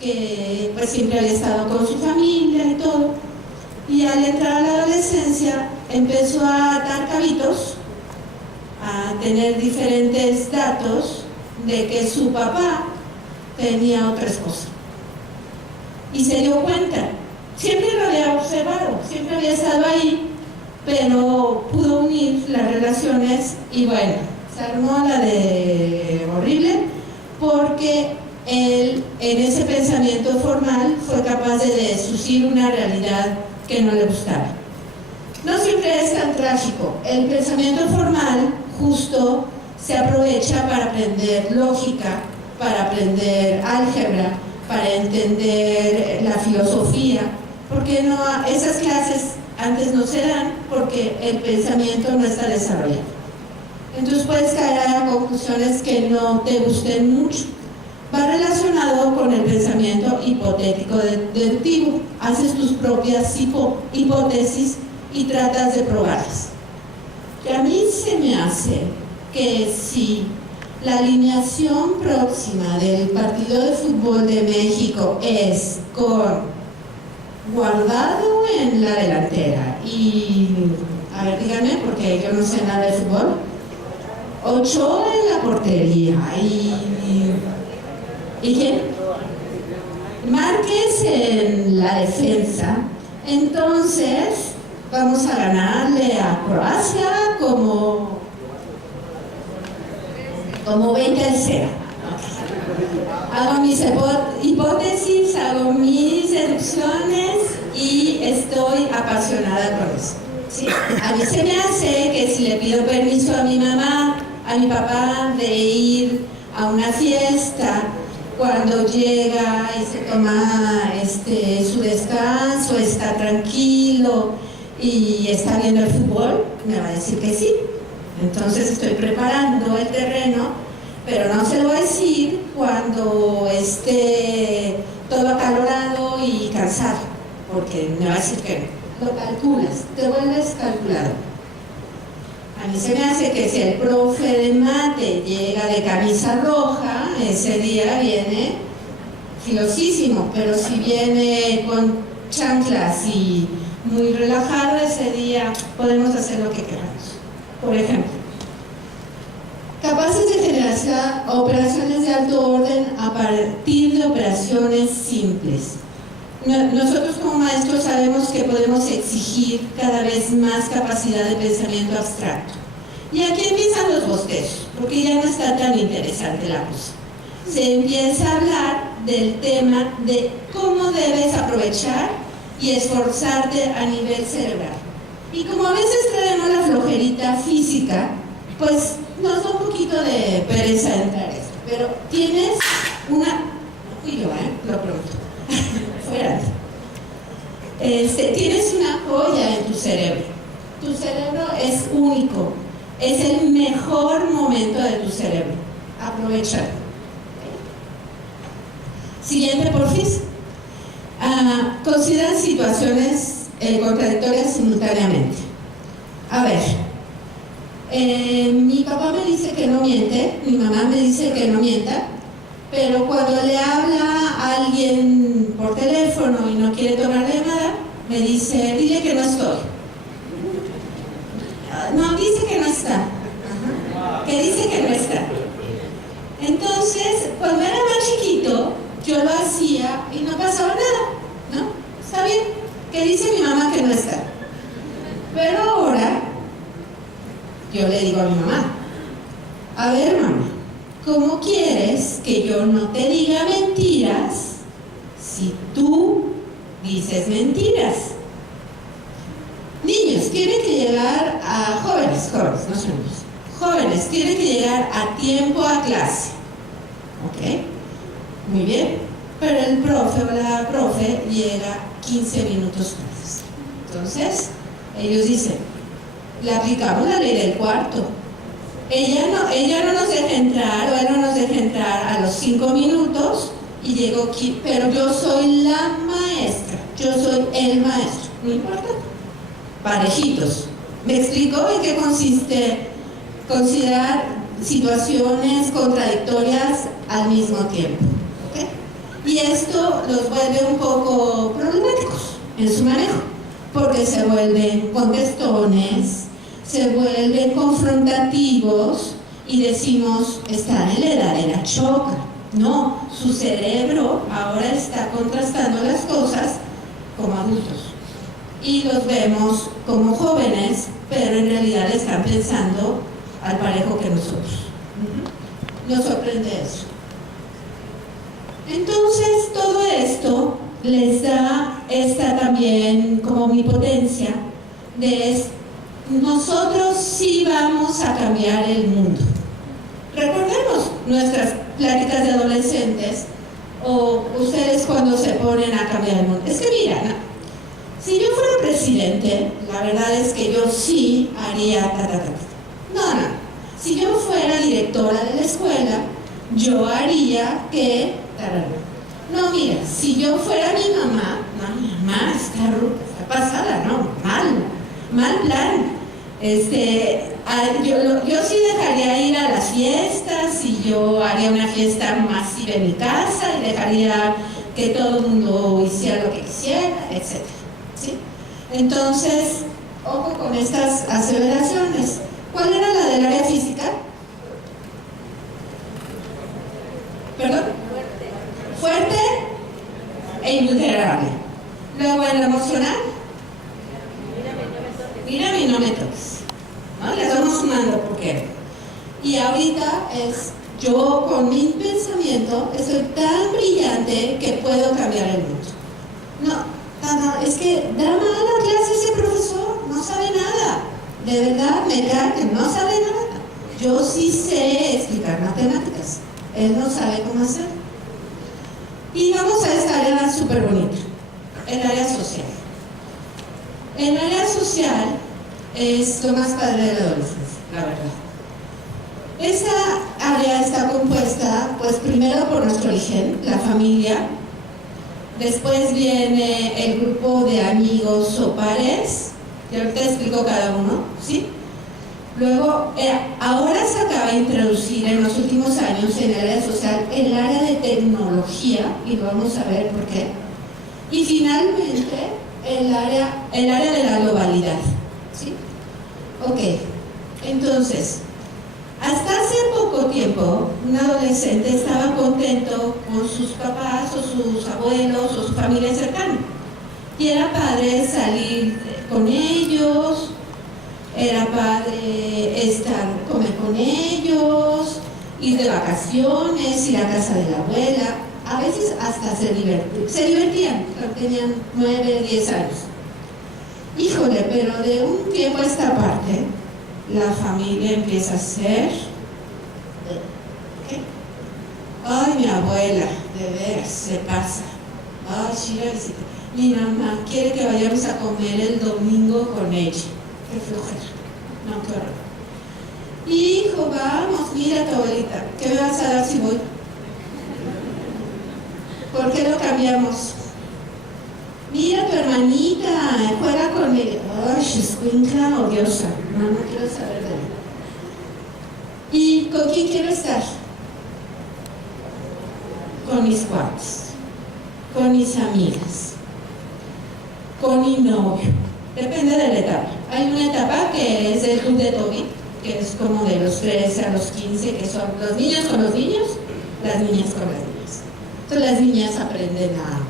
que pues siempre había estado con su familia y todo, y al entrar a la adolescencia empezó a dar cabitos, a tener diferentes datos de que su papá tenía otra esposa. Y se dio cuenta. Siempre lo había observado, siempre había estado ahí, pero pudo unir las relaciones y bueno, se armó la de horrible porque él en ese pensamiento formal fue capaz de deducir una realidad que no le gustaba. No siempre es tan trágico. El pensamiento formal justo se aprovecha para aprender lógica, para aprender álgebra, para entender la filosofía, porque no, esas clases antes no se dan porque el pensamiento no está desarrollado. Entonces puedes caer a conclusiones que no te gusten mucho. Va relacionado con el pensamiento hipotético deductivo. Haces tus propias hipótesis y tratas de probarlas. Y a mí se me hace que si la alineación próxima del partido de fútbol de México es con Guardado en la delantera y, a ver, díganme, porque yo no sé nada de fútbol, Ochoa en la portería ¿y quién? Márquez en la defensa Entonces, vamos a ganarle a Croacia como 20-0. Hago mis hipótesis, hago mis deducciones y estoy apasionada con eso. ¿Sí? A mí se me hace que si le pido permiso a mi mamá, a mi papá de ir a una fiesta, cuando llega y se toma su descanso, está tranquilo y está viendo el fútbol, me va a decir que sí. Entonces estoy preparando el terreno, pero no se lo voy a decir cuando esté todo acalorado y cansado, porque me va a decir que no. Lo calculas, te vuelves calculador. A mí se me hace que si el profe de mate llega de camisa roja, ese día viene filosísimo, pero si viene con chanclas y muy relajado, ese día podemos hacer lo que queramos. Por ejemplo, capaces de generar operaciones de alto orden a partir de operaciones simples. Nosotros como maestros sabemos que podemos exigir cada vez más capacidad de pensamiento abstracto. Y aquí empiezan los bostezos, porque ya no está tan interesante la cosa. Se empieza a hablar del tema de cómo debes aprovechar y esforzarte a nivel cerebral. Y como a veces traemos la flojerita física, pues nos da un poquito de pereza entrar esto. Pero tienes una... No fui yo, lo pronto. Fuera. Tienes una joya en tu cerebro. Tu cerebro es único. Es el mejor momento de tu cerebro. Aprovechalo. Siguiente, porfis. Consideran situaciones contradictorias simultáneamente. A ver, mi papá me dice que no miente, mi mamá me dice que no mienta, pero cuando le habla a alguien por teléfono y no quiere tomar la llamada, me dice, dile que no estoy. No, dice que no está. Ajá. Que dice que no está. Entonces, cuando era más chiquito, yo lo hacía y no pasaba nada, ¿no? Está bien, que dice mi mamá que no está. Pero ahora, yo le digo a mi mamá, a ver, mamá, ¿cómo quieres que yo no te diga mentiras si tú dices mentiras? Niños, tienen que llegar a jóvenes, no son niños. Jóvenes, tienen que llegar a tiempo a clase. ¿Ok? Muy bien. Pero el profe o la profe llega 15 minutos antes. Entonces, ellos dicen, le aplicamos la ley del cuarto. Ella no nos deja entrar, o él no nos deja entrar a los 5 minutos y llegó aquí, pero yo soy la maestra, yo soy el maestro, no importa. Parejitos. ¿Me explico en qué consiste considerar situaciones contradictorias al mismo tiempo? ¿Okay? Y esto los vuelve un poco problemáticos en su manejo, porque se vuelven contestones, se vuelven confrontativos y decimos, están en la edad de la choca. No, su cerebro ahora está contrastando las cosas como adultos. Y los vemos como jóvenes, pero en realidad están pensando al parejo que nosotros. Nos sorprende eso. Entonces, todo esto les da esta también como omnipotencia de nosotros sí vamos a cambiar el mundo. Recordemos nuestras pláticas de adolescentes o ustedes cuando se ponen a cambiar el mundo. Es que mira, ¿no? Si yo fuera presidente, la verdad es que yo sí haría No. Si yo fuera directora de la escuela, yo haría que... No, mira, si yo fuera mi mamá, no, mi mamá está pasada, no, mal plan. Yo sí dejaría ir a las fiestas y yo haría una fiesta masiva en mi casa y dejaría que todo el mundo hiciera lo que quisiera, etc. ¿Sí? Entonces, ojo con estas aseveraciones. ¿Cuál era la del área física? ¿Perdón? Fuerte e invulnerable. Luego en lo emocional. mírame y no me toques, ¿no? Les vamos sumando porque. Y ahorita es, yo con mi pensamiento estoy tan brillante que puedo cambiar el mundo. No, es que da mala clase ese profesor, no sabe nada. De verdad, me cae que no sabe nada. Yo sí sé explicar matemáticas, él no sabe cómo hacer. Y vamos a esta área súper bonita, el área social. El área social es lo más padre de la adolescencia, la verdad. Esta área está compuesta, pues primero por nuestro origen, la familia, después viene el grupo de amigos o pares, y ahorita explico cada uno, ¿sí? Luego, ahora se acaba de introducir en los últimos años en el área social el área de tecnología, y lo vamos a ver por qué, y finalmente el área de la globalidad, ¿sí? Ok, entonces, hasta hace poco tiempo, un adolescente estaba contento con sus papás o sus abuelos o su familia cercana. Y era padre salir con ellos, era padre comer con ellos, ir de vacaciones, ir a casa de la abuela. A veces hasta se divertían, tenían 9, 10 años. Híjole, pero de un tiempo a esta parte, la familia empieza a ser, ¿qué? Ay, mi abuela, de veras, se pasa. Ay, Shira, mi mamá quiere que vayamos a comer el domingo con ella. Qué flojera. No, qué horror. Hijo, vamos, mira a tu abuelita. ¿Qué me vas a dar si voy? ¿Por qué lo cambiamos? Mira a tu hermanita, juega con ella. Ay, escuincla odiosa. No quiero saber de ella. ¿Y con quién quiero estar? Con mis cuates, con mis amigas, con mi novio. Depende de la etapa. Hay una etapa que es el club de Toby, que es como de los 13 a los 15, que son los niños con los niños, las niñas con las niñas. Entonces las niñas aprenden a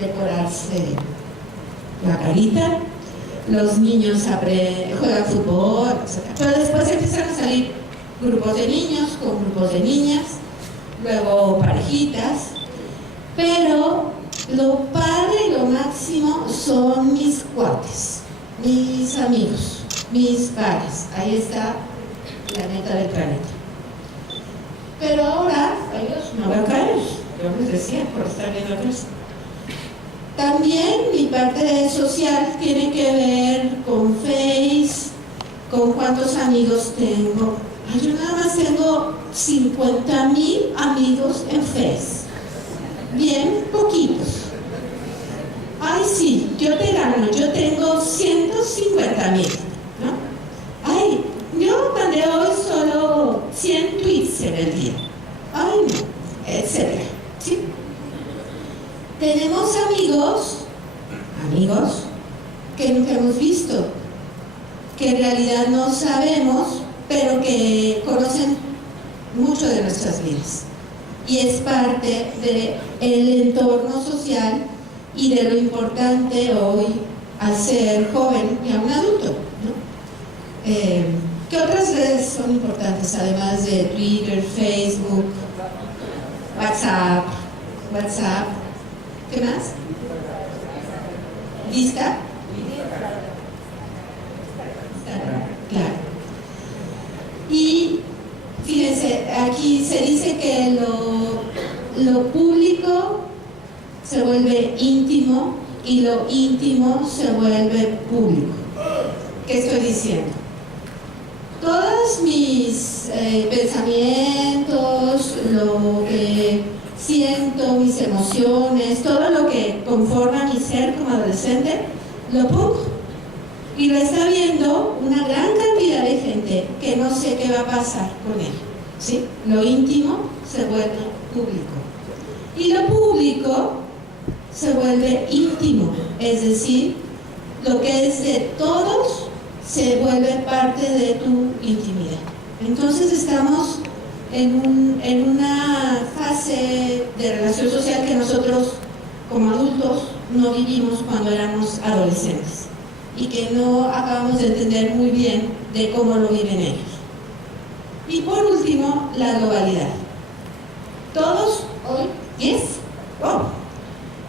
decorarse la carita, los niños juegan fútbol, etc. Pero después empiezan a salir grupos de niños con grupos de niñas, luego parejitas, pero lo padre y lo máximo son mis cuates, mis amigos, mis pares. Ahí está la neta del planeta. Pero ahora, adiós, me voy a caer, yo les decía, por estar viendo atrás. También mi parte social tiene que ver con Face, con cuántos amigos tengo. Ay, yo nada más tengo 50,000 amigos en Face. Bien poquitos. Ay, sí, yo te gano, yo tengo 150,000, ¿no? Ay, yo mandé hoy solo 100 tweets en el día. Ay, no, etcétera. ¿Sí? Tenemos amigos que nunca hemos visto, que en realidad no sabemos, pero que conocen mucho de nuestras vidas. Y es parte del entorno social y de lo importante hoy al ser joven y a un adulto, ¿no? ¿Qué otras redes son importantes además de Twitter, Facebook, WhatsApp? ¿Qué más? ¿Vista? Claro. Y fíjense, aquí se dice que lo público se vuelve íntimo y lo íntimo se vuelve público. ¿Qué estoy diciendo? Todos mis pensamientos, lo que siento, mis emociones, todo lo que conforma mi ser como adolescente, lo pongo. Y lo está viendo una gran cantidad de gente que no sé qué va a pasar con él, ¿sí? Lo íntimo se vuelve público. Y lo público se vuelve íntimo, es decir, lo que es de todos se vuelve parte de tu intimidad. Entonces estamos en una fase de relación social que nosotros como adultos no vivimos cuando éramos adolescentes. y que no acabamos de entender muy bien de cómo lo viven ellos. Y por último, la globalidad. Todos hoy,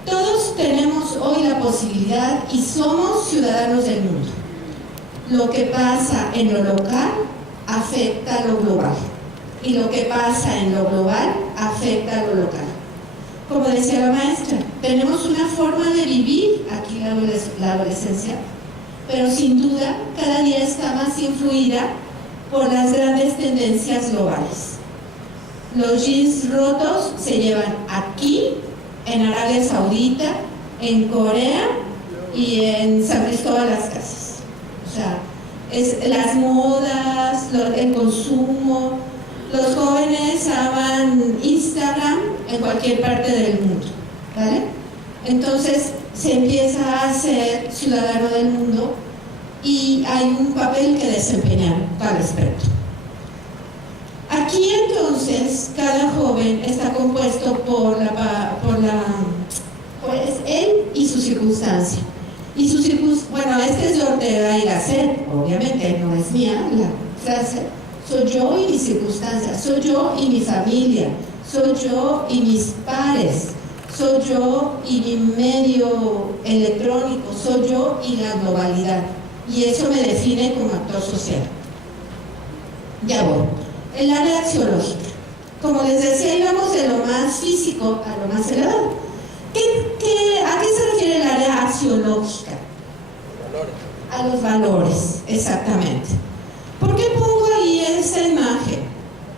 todos tenemos hoy la posibilidad y somos ciudadanos del mundo. Lo que pasa en lo local afecta a lo global y lo que pasa en lo global afecta a lo local. Como decía la maestra, tenemos una forma de vivir aquí la adolescencia, pero sin duda cada día está más influida por las grandes tendencias globales. Los jeans rotos se llevan aquí, en Arabia Saudita, en Corea y en San Cristóbal Las Casas. O sea, es las modas, el consumo. Los jóvenes aman Instagram en cualquier parte del mundo, ¿vale? Entonces se empieza a ser ciudadano del mundo y hay un papel que desempeñar al respecto. Aquí entonces cada joven está compuesto por él y su circunstancia. Bueno, este es de Ortega y Gasset, obviamente no es mía la frase. Soy yo y mi circunstancia, soy yo y mi familia, soy yo y mis pares, soy yo y mi medio electrónico, soy yo y la globalidad. Y eso me define como actor social. Ya voy. El área axiológica. Como les decía, íbamos de lo más físico a lo más elevado. ¿A qué se refiere el área axiológica? A los valores, exactamente. ¿Por qué pongo ahí esa imagen?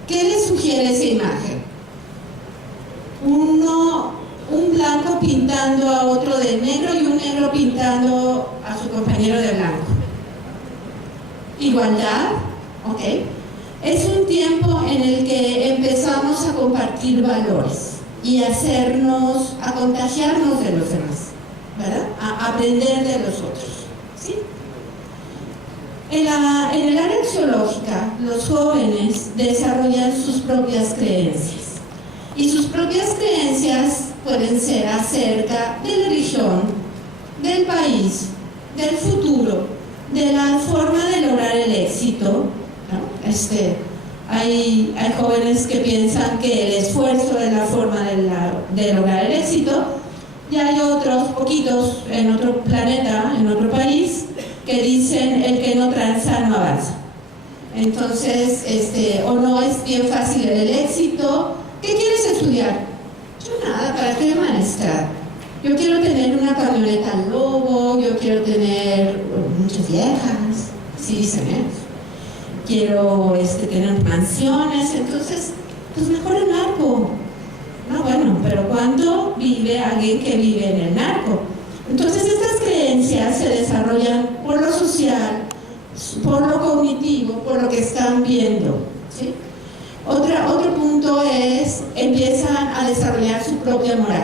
¿Qué le sugiere esa imagen? Un blanco pintando a otro de negro y un negro pintando a su compañero de blanco. Igualdad, ¿ok? Es un tiempo en el que empezamos a compartir valores y a contagiarnos de los demás, ¿verdad? A aprender de los otros, ¿sí? En el área axiológica, los jóvenes desarrollan sus propias creencias. Y sus propias creencias pueden ser acerca de la religión, del país, del futuro, de la forma de lograr el éxito, ¿no? Hay jóvenes que piensan que el esfuerzo es la forma de lograr el éxito, y hay otros, poquitos, en otro planeta, en otro país, que dicen el que no tranza no avanza. Entonces, o no es bien fácil el éxito. ¿Qué quieres estudiar? Yo nada, ¿para qué maestra? Yo quiero tener una camioneta Lobo, yo quiero tener muchas viejas, sí dicen eso. Quiero tener mansiones, entonces, pues mejor el narco. No, bueno, pero ¿cuándo vive alguien que vive en el narco? Entonces estas creencias se desarrollan por lo social, por lo cognitivo, por lo que están viendo, ¿sí? Otro punto es, empiezan a desarrollar su propia moral,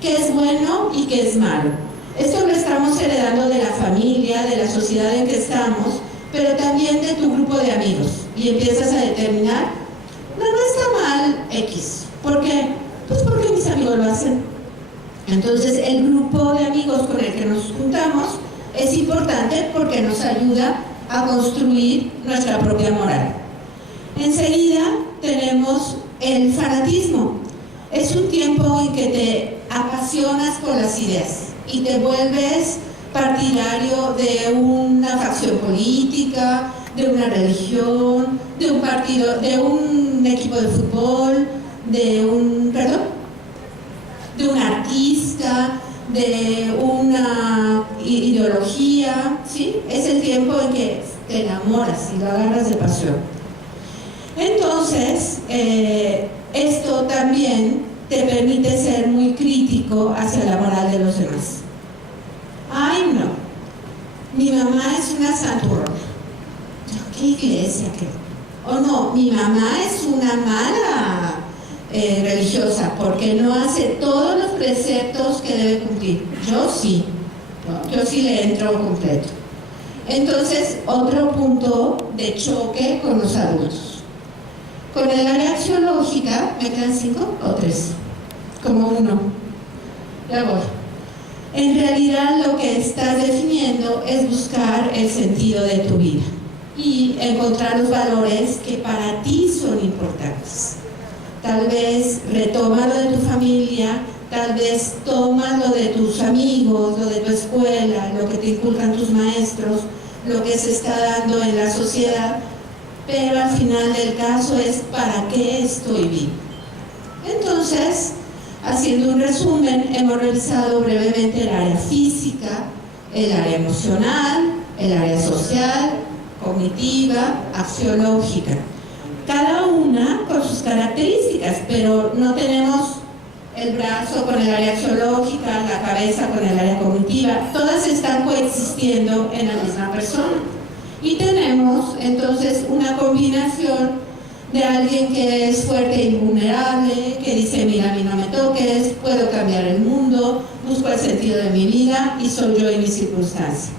qué es bueno y qué es malo. Esto lo estamos heredando de la familia, de la sociedad en que estamos, pero también de tu grupo de amigos. Y empiezas a determinar, no está mal X. ¿Por qué? Pues porque mis amigos lo hacen. Entonces el grupo de amigos con el que nos juntamos es importante porque nos ayuda a construir nuestra propia moral. Enseguida tenemos el fanatismo. Es un tiempo en que te apasionas por las ideas y te vuelves partidario de una facción política, de una religión, de un partido, de un equipo de fútbol, de un artista, de una ideología, ¿sí? Es el tiempo en que te enamoras y lo agarras de pasión. Entonces, esto también te permite ser muy crítico hacia la moral de los demás. Ay, no, mi mamá es una santurrona. ¿Qué iglesia? ¿Qué? O no, mi mamá es una mala religiosa porque no hace todos los preceptos que debe cumplir. Yo sí, ¿no? Yo sí le entro completo. Entonces, otro punto de choque con los adultos. Con el área axiológica, ¿me quedan 5 o 3? Como 1. Ya voy. En realidad lo que estás definiendo es buscar el sentido de tu vida y encontrar los valores que para ti son importantes. Tal vez retomas lo de tu familia, tal vez tomas lo de tus amigos, lo de tu escuela, lo que te inculcan tus maestros, lo que se está dando en la sociedad, pero al final del caso es ¿para qué estoy vivo? Entonces, haciendo un resumen, hemos revisado brevemente el área física, el área emocional, el área social, cognitiva, axiológica. Cada una con sus características, pero no tenemos el brazo con el área axiológica, la cabeza con el área cognitiva. Todas están coexistiendo en la misma persona. Y tenemos entonces una combinación de alguien que es fuerte e invulnerable, que dice, mira, a mí no me toques, puedo cambiar el mundo, busco el sentido de mi vida y soy yo y mi circunstancia.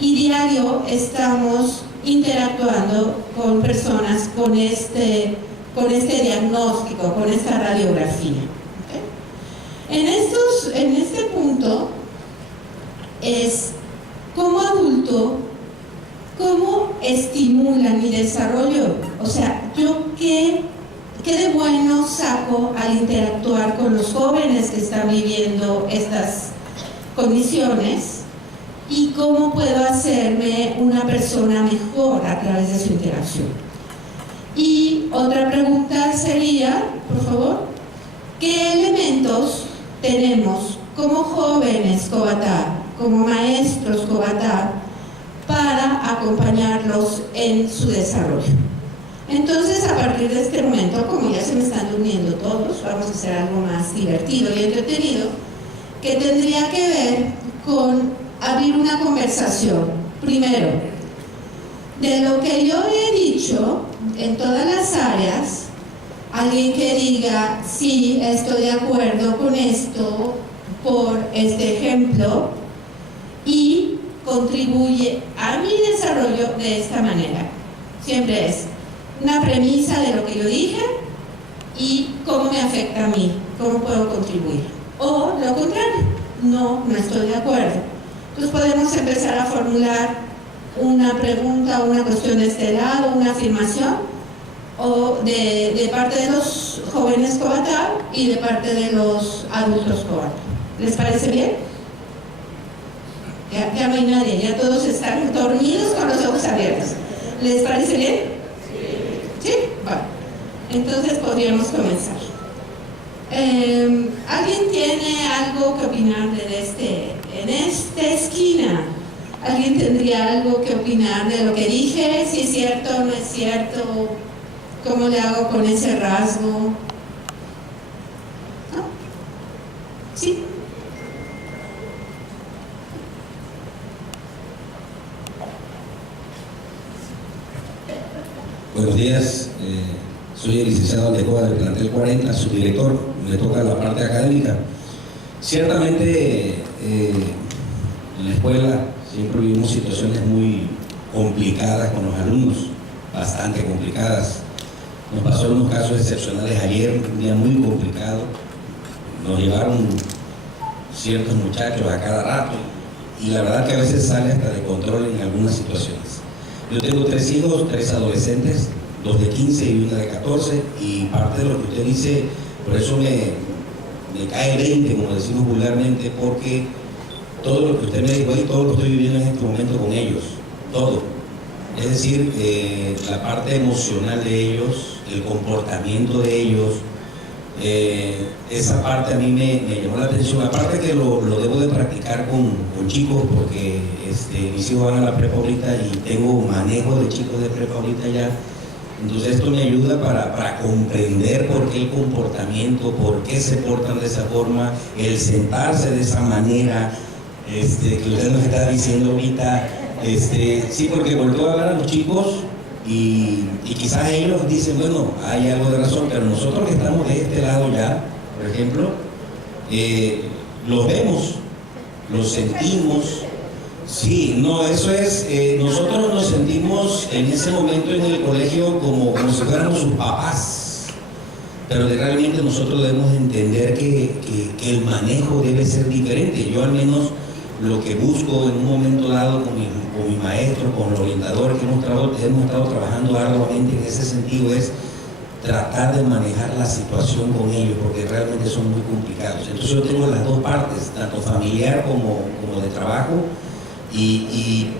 Y diario estamos interactuando con personas con este diagnóstico, con esta radiografía. ¿Okay? En este punto es, como adulto, ¿cómo estimula mi desarrollo? O sea, ¿yo qué de bueno saco al interactuar con los jóvenes que están viviendo estas condiciones? ¿Y cómo puedo hacerme una persona mejor a través de su interacción? Y otra pregunta sería, por favor, ¿qué elementos tenemos como jóvenes Cobatá, como maestros Cobatá, para acompañarlos en su desarrollo? Entonces, a partir de este momento, como ya se me están durmiendo todos, vamos a hacer algo más divertido y entretenido, que tendría que ver con abrir una conversación. Primero, de lo que yo he dicho en todas las áreas, alguien que diga, sí, estoy de acuerdo con esto, por este ejemplo, y contribuye a mi desarrollo de esta manera. Siempre es una premisa de lo que yo dije y cómo me afecta a mí, cómo puedo contribuir. O lo contrario, no estoy de acuerdo. Entonces podemos empezar a formular una pregunta, una cuestión de este lado, una afirmación, o de parte de los jóvenes Cobatá y de parte de los adultos Cobatá. ¿Les parece bien? Ya no hay nadie, ya todos están dormidos con los ojos abiertos. ¿Les parece bien? ¿Sí? Bueno, entonces podríamos comenzar. ¿Alguien tiene algo que opinar en esta esquina? ¿Alguien tendría algo que opinar de lo que dije? Si es cierto o no es cierto, ¿cómo le hago con ese rasgo? ¿No? ¿Sí? Buenos días, soy el licenciado Aldecoa del plantel 40, subdirector, me toca la parte académica. Ciertamente en la escuela siempre vivimos situaciones muy complicadas con los alumnos, bastante complicadas. Nos pasó unos casos excepcionales ayer, un día muy complicado. Nos llevaron ciertos muchachos a cada rato y la verdad que a veces sale hasta de control en algunas situaciones. Yo tengo 3 hijos, 3 adolescentes, 2 de 15 y 1 de 14, y parte de lo que usted dice, por eso me cae 20, como decimos vulgarmente, porque todo lo que usted me dijo ahí, todo lo estoy viviendo en este momento con ellos, todo. Es decir, la parte emocional de ellos, el comportamiento de ellos, esa parte a mí me llamó la atención. Aparte que lo debo de practicar con chicos, porque mis hijos van a la prepa ahorita y tengo manejo de chicos de prepa ahorita ya. Entonces esto me ayuda para comprender por qué el comportamiento, por qué se portan de esa forma, el sentarse de esa manera, que usted nos está diciendo ahorita. Sí, porque volvió a hablar a los chicos y quizás ellos dicen, bueno, hay algo de razón, pero nosotros que estamos de este lado ya, por ejemplo, los vemos, los sentimos. Sí, no, eso es, nosotros nos sentimos en ese momento en el colegio como si fuéramos sus papás. pero realmente nosotros debemos entender que el manejo debe ser diferente. Yo al menos lo que busco en un momento dado con mi maestro, con los orientadores que hemos estado trabajando arduamente en ese sentido, es tratar de manejar la situación con ellos, porque realmente son muy complicados. Entonces yo tengo las dos partes, tanto familiar como de trabajo, y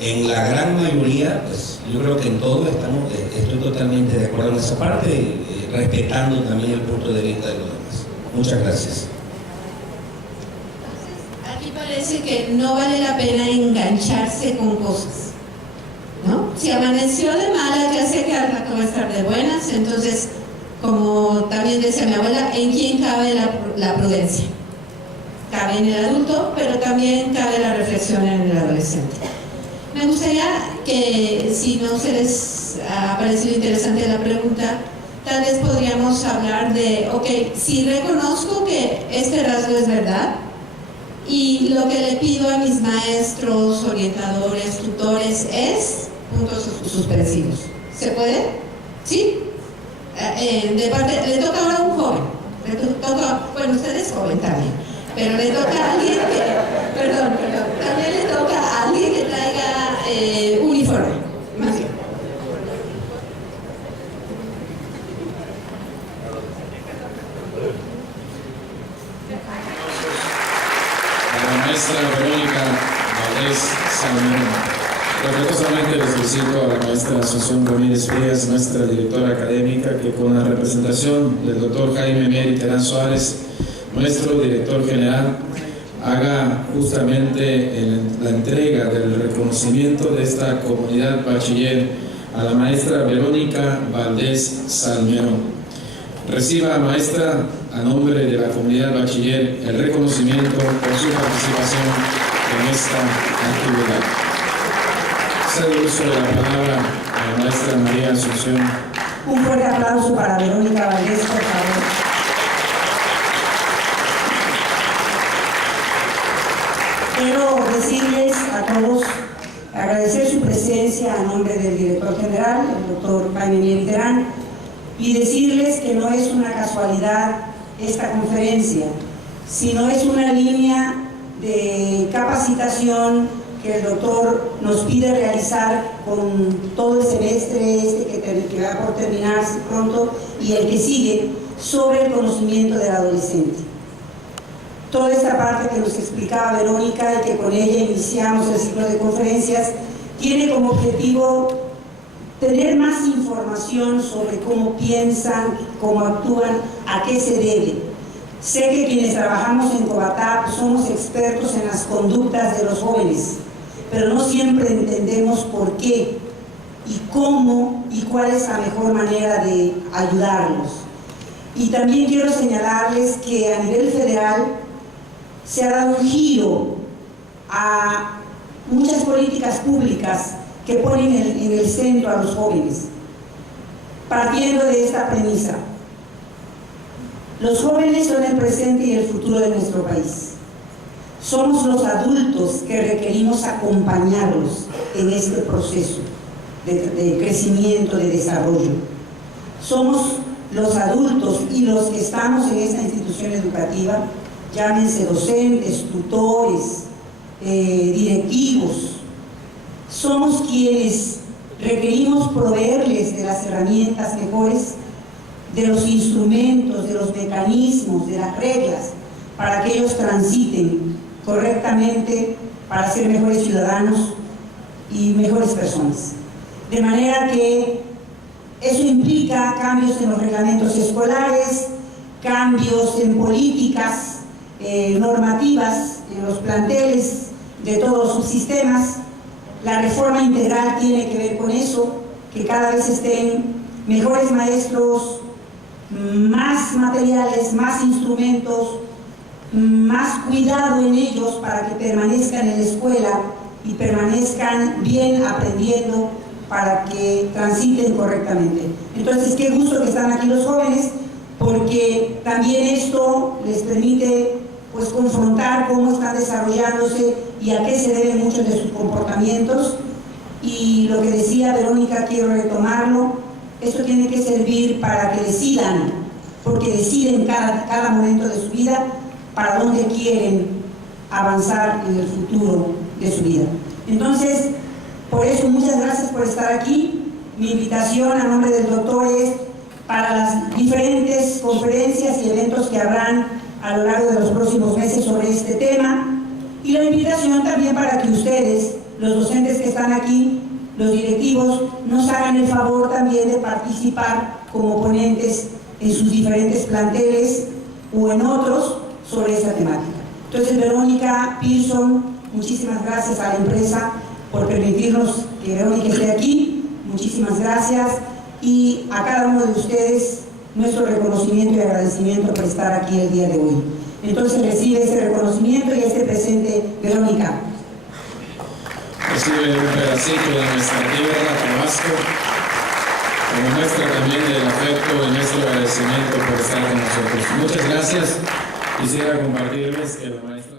en la gran mayoría, pues yo creo que en todo estoy totalmente de acuerdo en esa parte, respetando también el punto de vista de los demás. Muchas gracias. Aquí parece que no vale la pena engancharse con cosas, ¿no? Si amaneció de malas, ya sé que al rato va a estar de buenas. Entonces, como también decía mi abuela, ¿en quién cabe la prudencia? Cabe en el adulto, pero también cabe la reflexión en el adolescente. Me gustaría que, si no se les ha parecido interesante la pregunta, tal vez podríamos hablar de, ok, si reconozco que este rasgo es verdad, y lo que le pido a mis maestros, orientadores, tutores es puntos suspensivos. ¿Se puede? ¿Sí? De parte, le toca ahora a un joven. Bueno, usted es joven también, pero le toca a alguien que, perdón, también le toca a alguien que traiga uniforme, más bien. La maestra Verónica Valdés Salmerón. Respetuosamente les felicito a la maestra Asunción Ramírez Frías, maestra directora académica, que con la representación del doctor Jaime Mier y Terán Suárez, nuestro director general, haga justamente la entrega del reconocimiento de esta comunidad bachiller a la maestra Verónica Valdés Salmerón. Reciba, maestra, a nombre de la comunidad bachiller, el reconocimiento por su participación en esta actividad. Cedo el uso de la palabra a la maestra María Asunción. Un fuerte aplauso para Verónica Valdés, por favor. Quiero decirles a todos, agradecer su presencia a nombre del director general, el doctor Jaime Mier Terán, y decirles que no es una casualidad esta conferencia, sino es una línea de capacitación que el doctor nos pide realizar con todo el semestre que va por terminarse pronto y el que sigue, sobre el conocimiento del adolescente. Toda esta parte que nos explicaba Verónica y que con ella iniciamos el ciclo de conferencias, tiene como objetivo tener más información sobre cómo piensan, cómo actúan, a qué se debe. Sé que quienes trabajamos en Cobatap somos expertos en las conductas de los jóvenes, pero no siempre entendemos por qué y cómo y cuál es la mejor manera de ayudarlos. Y también quiero señalarles que a nivel federal se ha dado un giro a muchas políticas públicas que ponen en el centro a los jóvenes, partiendo de esta premisa. Los jóvenes son el presente y el futuro de nuestro país. Somos los adultos que requerimos acompañarlos en este proceso de crecimiento, de desarrollo. Somos los adultos y los que estamos en esta institución educativa, llámense docentes, tutores, directivos, somos quienes requerimos proveerles de las herramientas mejores, de los instrumentos, de los mecanismos, de las reglas, para que ellos transiten correctamente para ser mejores ciudadanos y mejores personas. De manera que eso implica cambios en los reglamentos escolares, cambios en políticas normativas, en los planteles de todos los subsistemas. La reforma integral tiene que ver con eso, que cada vez estén mejores maestros, más materiales, más instrumentos, más cuidado en ellos para que permanezcan en la escuela y permanezcan bien aprendiendo para que transiten correctamente. Entonces, qué gusto que están aquí los jóvenes, porque también esto les permite pues confrontar cómo están desarrollándose y a qué se deben muchos de sus comportamientos. Y lo que decía Verónica, quiero retomarlo, esto tiene que servir para que decidan porque deciden cada momento de su vida para dónde quieren avanzar en el futuro de su vida. Entonces, por eso, muchas gracias por estar aquí. Mi invitación a nombre del doctor es para las diferentes conferencias y eventos que habrán a lo largo de los próximos meses sobre este tema, y la invitación también para que ustedes, los docentes que están aquí, los directivos, nos hagan el favor también de participar como ponentes en sus diferentes planteles o en otros sobre esta temática. Entonces, Verónica Pearson, muchísimas gracias a la empresa por permitirnos que Verónica esté aquí, muchísimas gracias, y a cada uno de ustedes nuestro reconocimiento y agradecimiento por estar aquí el día de hoy. Entonces recibe este reconocimiento y este presente, Verónica. Recibe un pedacito de nuestra tierra, Tabasco, como muestra también del afecto y nuestro agradecimiento por estar con nosotros. Muchas gracias. Quisiera compartirles que la maestra...